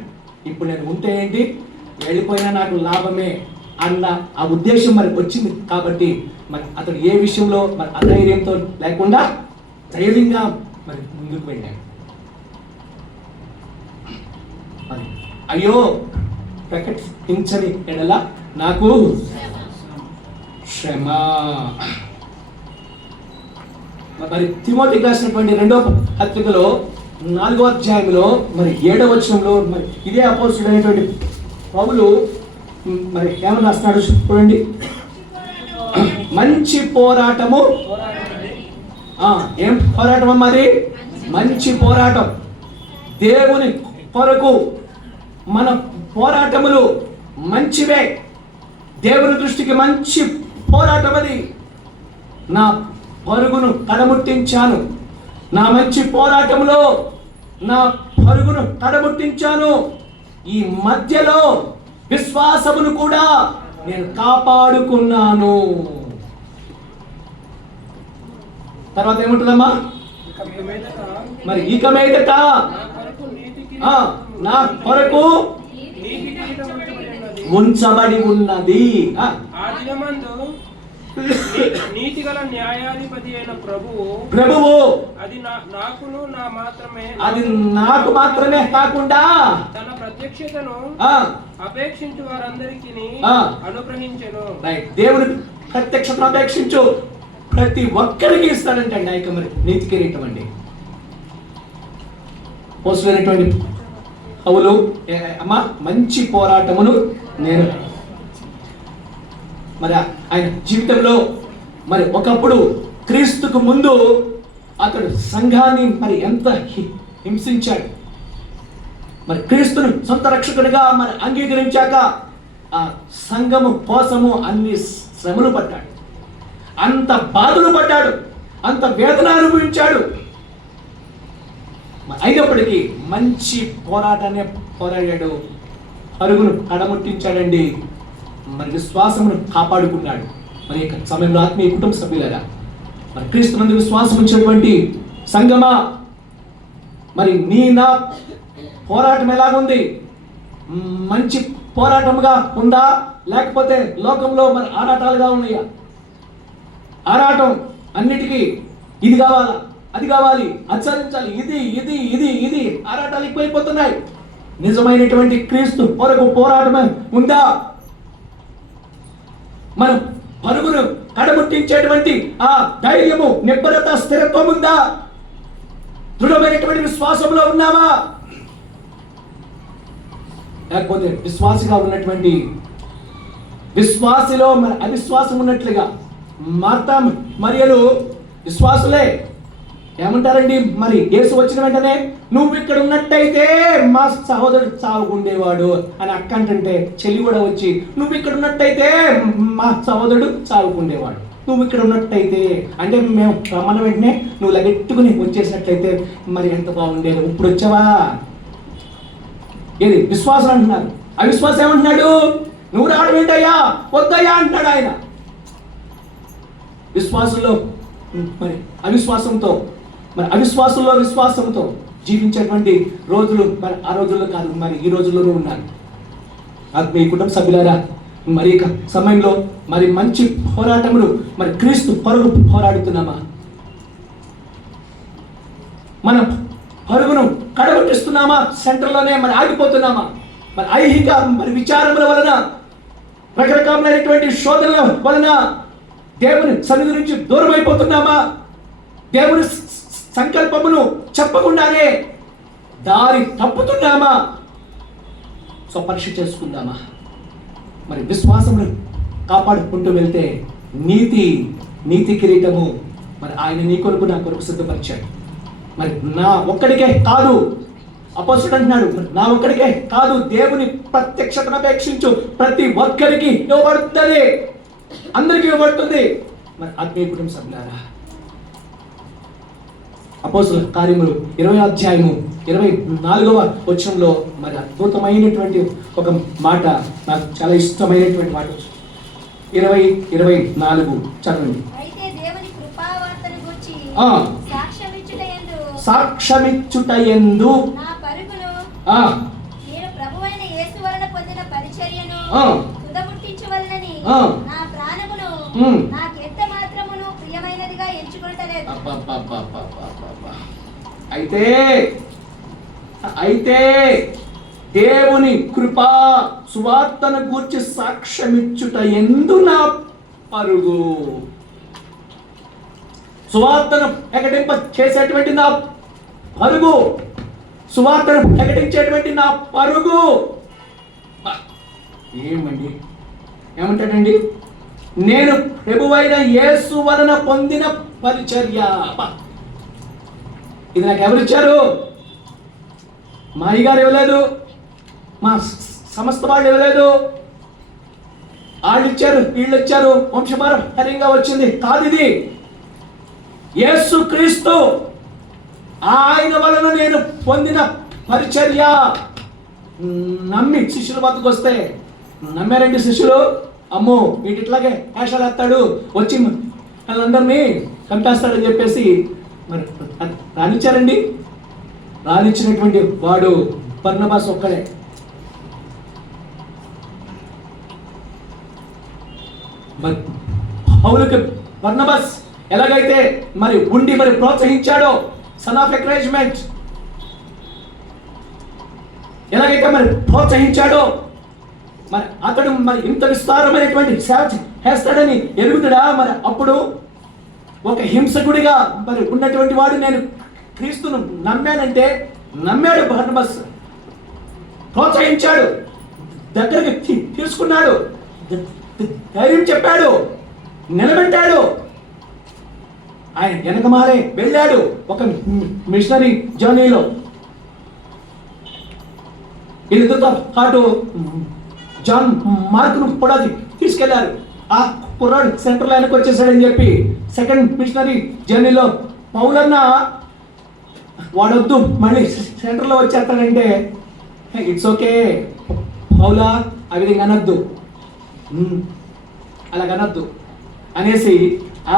ఇప్పుడు నేను ఉంటే ఏంటి, వెళ్ళిపోయినా నాకు లాభమే అన్న ఆ ఉద్దేశం మరి వచ్చింది. కాబట్టి మరి అతడు ఏ విషయంలో మరి అధైర్యంతో లేకుండా ధైర్యంగా మరి ముందుకు వెళ్ళాడు. మరి అయ్యో, ప్రకటించని ఎడల నాకు శ్రమ. మరి తిమోతికి రాసినటువంటి 2వ పత్రికలో 4వ అధ్యాయంలో మరి 7వ వచనంలో మరి ఇదే అపోస్తలుడైనటువంటి పౌలు మరి ఏమని రాస్తున్నాడు చూడండి. మంచి పోరాటము. ఏం పోరాటం అమ్మది? మంచి పోరాటం. దేవుని కొరకు మన పోరాటములు మంచివే, దేవుని దృష్టికి మంచి పోరాటం అది. నా పరుగును కడముట్టించాను, నా మంచి పోరాటంలో నా పరుగును కడముట్టించాను. ఈ మధ్యలో విశ్వాసమును కూడా నేను కాపాడుకున్నాను. తర్వాత ఏముంటుందమ్మా? మరి ఇక మీదట నా కొరకు ఉంచబడి ఉన్నది. నీతి గల న్యాయాధిపతి అయిన ప్రభువు అది నాకు మాత్రమే కాకుండా తన ప్రత్యక్షతను అపేక్షించు వారందరికీ అనుగ్రహించెను. దేవుని ప్రత్యక్షతను అపేక్షించు ప్రతి ఒక్కరికి ఇస్తాడంటండి. ఆయన మరి నీతి కిరీటం అండి. పోసులైనటువంటి పౌలు అమ్మా, మంచి పోరాటమును నేను మరి ఆయన జీవితంలో మరి ఒకప్పుడు క్రీస్తుకు ముందు అతడు సంఘాన్ని మరి ఎంత హింసించాడు. మరి క్రీస్తును సొంత రక్షకుడిగా మరి అంగీకరించాక ఆ సంఘము కోసము అన్ని శ్రమలు పడ్డాడు, అంత బాధలు పడ్డాడు, అంత వేదన అనుభవించాడు. అయినప్పటికీ మంచి పోరాటాన్ని పోరాడాడు, పరుగును కడముట్టించాడండి, మరి విశ్వాసమును కాపాడుకున్నాడు. మరి సమయంలో ఆత్మీయ కుటుంబ సభ్యులరా, మరి క్రీస్తునందు విశ్వాసం ఉంచినటువంటి సంగమా, మరి నా పోరాటం ఎలాగుంది? మంచి పోరాటముగా ఉందా, లేకపోతే లోకంలో మరి ఆరాటాలుగా ఉన్నాయా? ఆరాటం అన్నిటికీ ఇది కావాలా, అది కావాలి, ఆచరించాలి, ఇది ఇది ఇది ఇది ఆరాటాలు ఎక్కువైపోతున్నాయి. నిజమైనటువంటి క్రీస్తు కొరకు పోరాటమే ఉందా? మనం పరుగును కడముట్టించేటువంటి ఆ ధైర్యము, నిబ్బరత, స్థిరత్వం ఉందా? దృఢమైనటువంటి విశ్వాసంలో ఉన్నావా? లేకపోతే విశ్వాసిగా ఉన్నటువంటి విశ్వాసిలో మరి అవిశ్వాసం ఉన్నట్లుగా మార్తా మరియలు విశ్వాసులే. ఏమంటారండి? మరి యేసు వచ్చిన వెంటనే నువ్వు ఇక్కడ ఉన్నట్టయితే మా సహోదరుడు చావుకుండేవాడు అని అక్క అంటే, చెల్లి కూడా వచ్చి నువ్వు ఇక్కడ ఉన్నట్టయితే మా సహోదరుడు చావుకుండేవాడు, నువ్వు ఇక్కడ ఉన్నట్టయితే అంటే మేము రమ్మన్న వెంటనే నువ్వు లగెట్టుకుని వచ్చేసినట్లయితే మరి ఎంత బాగుండేది. ఇప్పుడు వచ్చావా? ఏది విశ్వాసం అంటున్నారు. అవిశ్వాసం ఏమంటున్నాడు? నువ్వు రావడం ఏంటయ్యా, వద్దయ్యా అంటున్నాడు ఆయన. విశ్వాసంలో మరి అవిశ్వాసంతో, మరి అవిశ్వాసంలో విశ్వాసంతో జీవించేటువంటి రోజులు మరి ఆ రోజుల్లో కాదు, మరి ఈ రోజుల్లోనూ ఉన్నారు. ఆత్మీయ కుటుంబ సభ్యులారా, మరి ఇక సమయంలో మరి మంచి పోరాటములు మరి క్రీస్తు పరుగు పోరాడుతున్నామా? మన పరుగును కడగొట్టిస్తున్నామా? సెంటర్లోనే మరి ఆగిపోతున్నామా? మరి ఐహిక మరి విచారముల వలన, రకరకాలైనటువంటి శోధనల వలన దేవుని సన్నిధి నుంచి దూరం అయిపోతున్నామా? దేవుని సంకల్పమును చెప్పకుండానే దారి తప్పుతున్నామా? పరీక్ష చేసుకుందామా? మరి విశ్వాసమును కాపాడుకుంటూ వెళ్తే నీతి కిరీటము మరి ఆయన నీ కొరకు నా కొరకు సిద్ధపరిచాడు. మరి నా ఒక్కడికే కాదు, అపోస్తలుడు అంటున్నాడు, నా ఒక్కడికే కాదు, దేవుని ప్రత్యక్షతను అపేక్షించు ప్రతి ఒక్కరికి ఇవ్వబడుతుంది, అందరికీ ఇవ్వబడుతుంది. మరి ఆత్మీయ కుటుంబ సభ్యులారా, అపోస్తలుల కార్యములు 20వ అధ్యాయము 24వ వచనంలో మరి అద్భుతమైనటువంటి ఒక మాట, నాకు చాలా ఇష్టమైనటువంటి మాట. 20:24 చదవండి. సాక్ష్యమిచ్చుటయందు నా పరుగును నేను ప్రభువైన యేసు వలన పొందిన పరిచర్యను తుదముట్టించవలనని నా ప్రాణమును నాకెంత మాత్రమును ప్రియమైనదిగా ఎంచుకొనలేదు. అయితే దేవుని కృపా సువార్తను గూర్చి సాక్ష్యమిచ్చుటయందు నా పరుగు, సువార్తను ప్రకటింప చేసేటువంటి నా పరుగు, సువార్తను ప్రకటించేటువంటి నా పరుగు. ఏమంటాడండి? నేను ప్రభువైన యేసు వలన పొందిన పరిచర్య. ఇది నాకు ఎవరిచ్చారు? మా అయ్యగారు ఇవ్వలేదు, మా సంస్థ వాళ్ళు ఇవ్వలేదు, వాళ్ళు ఇచ్చారు, వీళ్ళు ఇచ్చారు, వంశపారంపర్యంగా వచ్చింది కాదు. ఇది యేసు క్రీస్తు ఆయన వలన నేను పొందిన పరిచర్య. నమ్మి శిష్యుల వద్దకు వస్తే నమ్మారండి శిష్యులు, అమ్మో వీటిట్లాగే వేషాలు వేస్తాడు, వచ్చి వాళ్ళందరినీ చంపేస్తాడని చెప్పేసి మరి రానిచ్చారండి. రానిచ్చినటువంటి వాడు బర్నబాస్ ఒక్కడే. పౌలుకి బర్నబాస్ ఎలాగైతే మరి ఉండి మరి ప్రోత్సహించాడో, సన్ ఆఫ్ ఎంకరేజ్మెంట్ ఎలాగైతే మరి ప్రోత్సహించాడో, మరి అతడు మరి ఇంత విస్తారమైనటువంటి సేవ చేస్తాడని ఎరుగుతాడా? మరి అప్పుడు ఒక హింసకుడిగా మరి ఉన్నటువంటి వాడు నేను క్రీస్తును నమ్మానంటే నమ్మాడు. బర్నబాస్ ప్రోత్సహించాడు, దగ్గరికి తీసుకున్నాడు, ధైర్యం చెప్పాడు, నిలబెట్టాడు. ఆయన వెనకమాలే వెళ్ళాడు ఒక మిషనరీ జర్నీలో. వీళ్ళతో పాటు జాన్ మార్క్ను కూడా తీసుకెళ్లారు. ఆ కుర్రాడు సెంట్రల్ లైన్కి వచ్చేసాడని చెప్పి సెకండ్ మిషనరీ జర్నీలో పౌలన్న వాడొద్దు మళ్ళీ సెంటర్లో వచ్చేస్తాడంటే ఇట్స్ ఓకే పౌలా, ఆ విధంగా అనొద్దు, అలాగనొద్దు అనేసి ఆ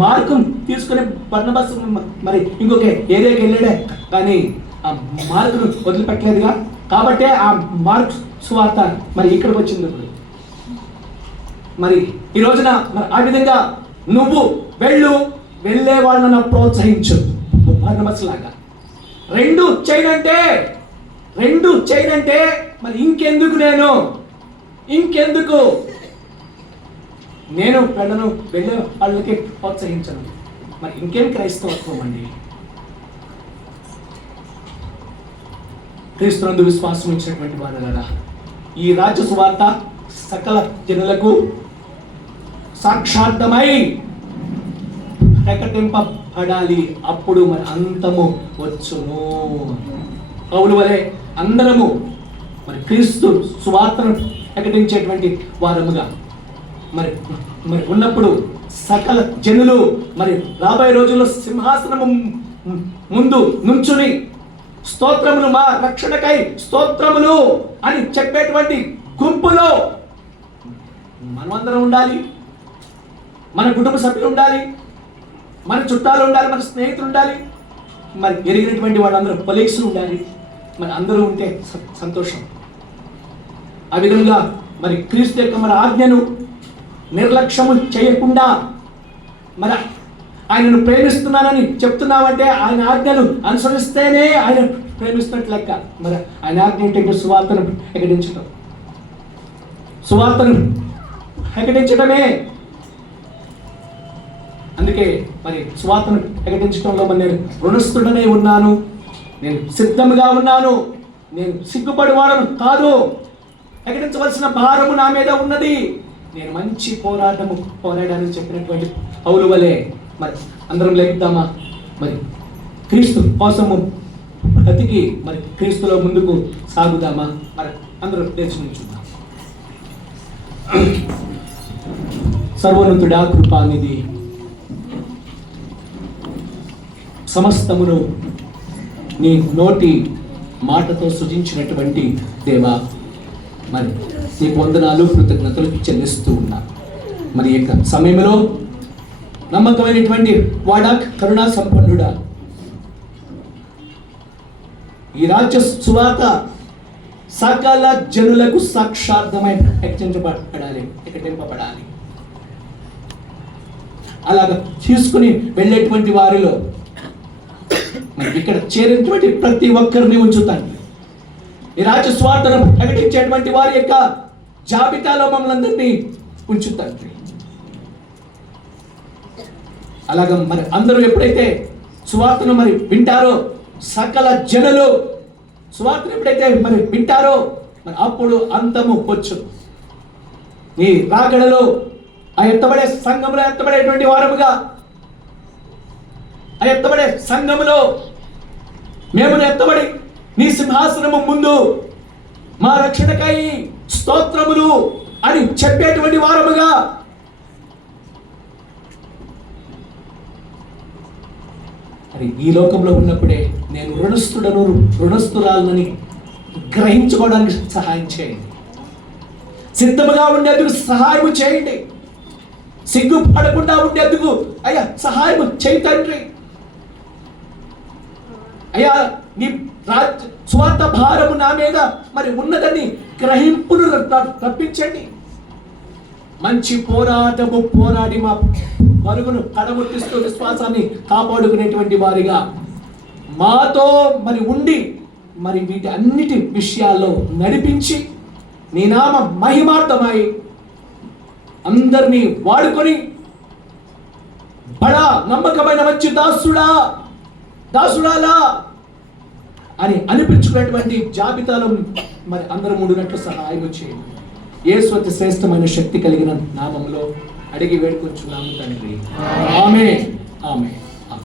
మార్కును తీసుకుని బర్నబాస్ మరి ఇంకొక ఏరియాకి వెళ్ళాడే, కానీ ఆ మార్కును వదిలిపెట్టలేదుగా. కాబట్టే ఆ మార్క్ సువార్త మరి ఇక్కడికి వచ్చింది. మరి ఈ రోజున మరి ఆ విధంగా నువ్వు వెళ్ళే వాళ్ళని ప్రోత్సహించు బర్నబాస్ లాగా. రెండు చేయనంటే మరి ఇంకెందుకు నేను వెళ్ళే వాళ్ళకి ప్రోత్సహించను. మరి ఇంకేం క్రైస్తవత్వం అండి? క్రీస్తునందు విశ్వాసం ఇచ్చినటువంటి వారు ఈ రాజ్య సువార్త సకల జనులకు సాక్షార్థమై ప్రకటింపబడాలి. అప్పుడు మన అంతము వచ్చును. పౌలు వలె అందరము మరి క్రీస్తు సువార్తను ప్రకటించేటువంటి వారముగా మరి ఉన్నప్పుడు సకల జనులు మరి రాబోయే రోజుల్లో సింహాసనము ముందు నుంచుని స్తోత్రములు, మా రక్షణకై స్తోత్రములు అని చెప్పేటువంటి గుంపులో మనమందరం ఉండాలి. మన కుటుంబ సభ్యులు ఉండాలి, మన చుట్టాలు ఉండాలి, మన స్నేహితులు ఉండాలి, మరి ఎరిగినటువంటి వాళ్ళందరూ కొలీగ్స్ ఉండాలి. మరి అందరూ ఉంటే సంతోషం. ఆ విధంగా మరి క్రీస్తు యొక్క మన ఆజ్ఞను నిర్లక్ష్యము చేయకుండా, మరి ఆయనను ప్రేమిస్తున్నానని చెప్తున్నావంటే ఆయన ఆజ్ఞను అనుసరిస్తేనే ఆయన ప్రేమిస్తున్నట్లు లెక్క. మరి ఆయన ఆజ్ఞ ఏంటంటే సువార్తను ప్రకటించడం. సువార్తను ప్రకటించడమే. అందుకే మరి సువార్తను ప్రకటించడంలో మరి నేను రుణస్థుడనే ఉన్నాను, నేను సిద్ధంగా ఉన్నాను, నేను సిగ్గుపడివాడను కాదు. ప్రకటించవలసిన భారము నా మీద ఉన్నది. నేను మంచి పోరాడాలని చెప్పినటువంటి పౌలు వలె మరి అందరం లేపుదామా? మరి క్రీస్తు కోసము బ్రతికి మరి క్రీస్తులో ముందుకు సాగుదామా? మరి అందరూ దేశించుదాం. సర్వోన్నతుడా, కృపానిధి, సమస్తమును నీ నోటి మాటతో సృజించినటువంటి దేవా, మరి నీకు వందనాలు, కృతజ్ఞతలు చెల్లిస్తూ ఉన్నా. మరి యొక్క సమయంలో నమ్మకమైనటువంటి వాడా, కరుణా సంపన్నుడా, ఈ రాజ్య సువార్త సకల జనులకు సాక్షార్థమై ప్రకటింపబడాలి. అలాగా తీసుకుని వెళ్ళేటువంటి వారిలో మరి ఇక్కడ చేరినటువంటి ప్రతి ఒక్కరిని ఉంచుతాను. ఈ రాజ్య స్వార్థను ప్రకటించేటువంటి వారి యొక్క జాబితాలో మమ్మల్ని అందరినీ ఉంచుతాను. అలాగా మరి అందరూ ఎప్పుడైతే సువార్తను మరి వింటారో, సకల జనులు సువార్తను ఎప్పుడైతే మరి వింటారో, మరి అప్పుడు అంతము వచ్చు. నీ రాకడలో ఆ ఎత్తబడే సంఘంలో ఎత్తబడేటువంటి వారముగా, ఆ ఎత్తబడే సంఘములో మేము ఎత్తబడి నీ సింహాసనము ముందు మా రక్షణకై స్తోత్రములు అని చెప్పేటువంటి వారముగా మరి ఈ లోకంలో ఉన్నప్పుడే నేను రుణస్థురాలని గ్రహించుకోవడానికి సహాయం చేయండి. సిద్ధముగా ఉండేందుకు సహాయం చేయండి. సిగ్గుపడకుండా ఉండేందుకు అయ్యా సహాయం చేయి తండ్రి. అయ్యా నీ స్వార్థ భారము నా మీద మరి ఉన్నదని గ్రహింపును రప్పించండి. మంచి పోరాటము పోరాడి మా పరుగును కడగొట్టిస్తూ విశ్వాసాన్ని కాపాడుకునేటువంటి వారిగా మాతో మరి ఉండి మరి వీటి అన్నిటి విషయాల్లో నడిపించి నీ నామ మహిమార్థమై అందరినీ వాడుకొని బడా నమ్మకమైన మంచి దాసుడాలా అని అనిపించుకున్నటువంటి జాబితాలో మరి అందరం ఉండినట్లు సహాయం చేయండి. యేసు అతి శ్రేష్టమైన శక్తి కలిగిన నామంలో అడిగి వేడుకొంచున్నాము తండ్రి. ఆమేన్. ఆమేన్.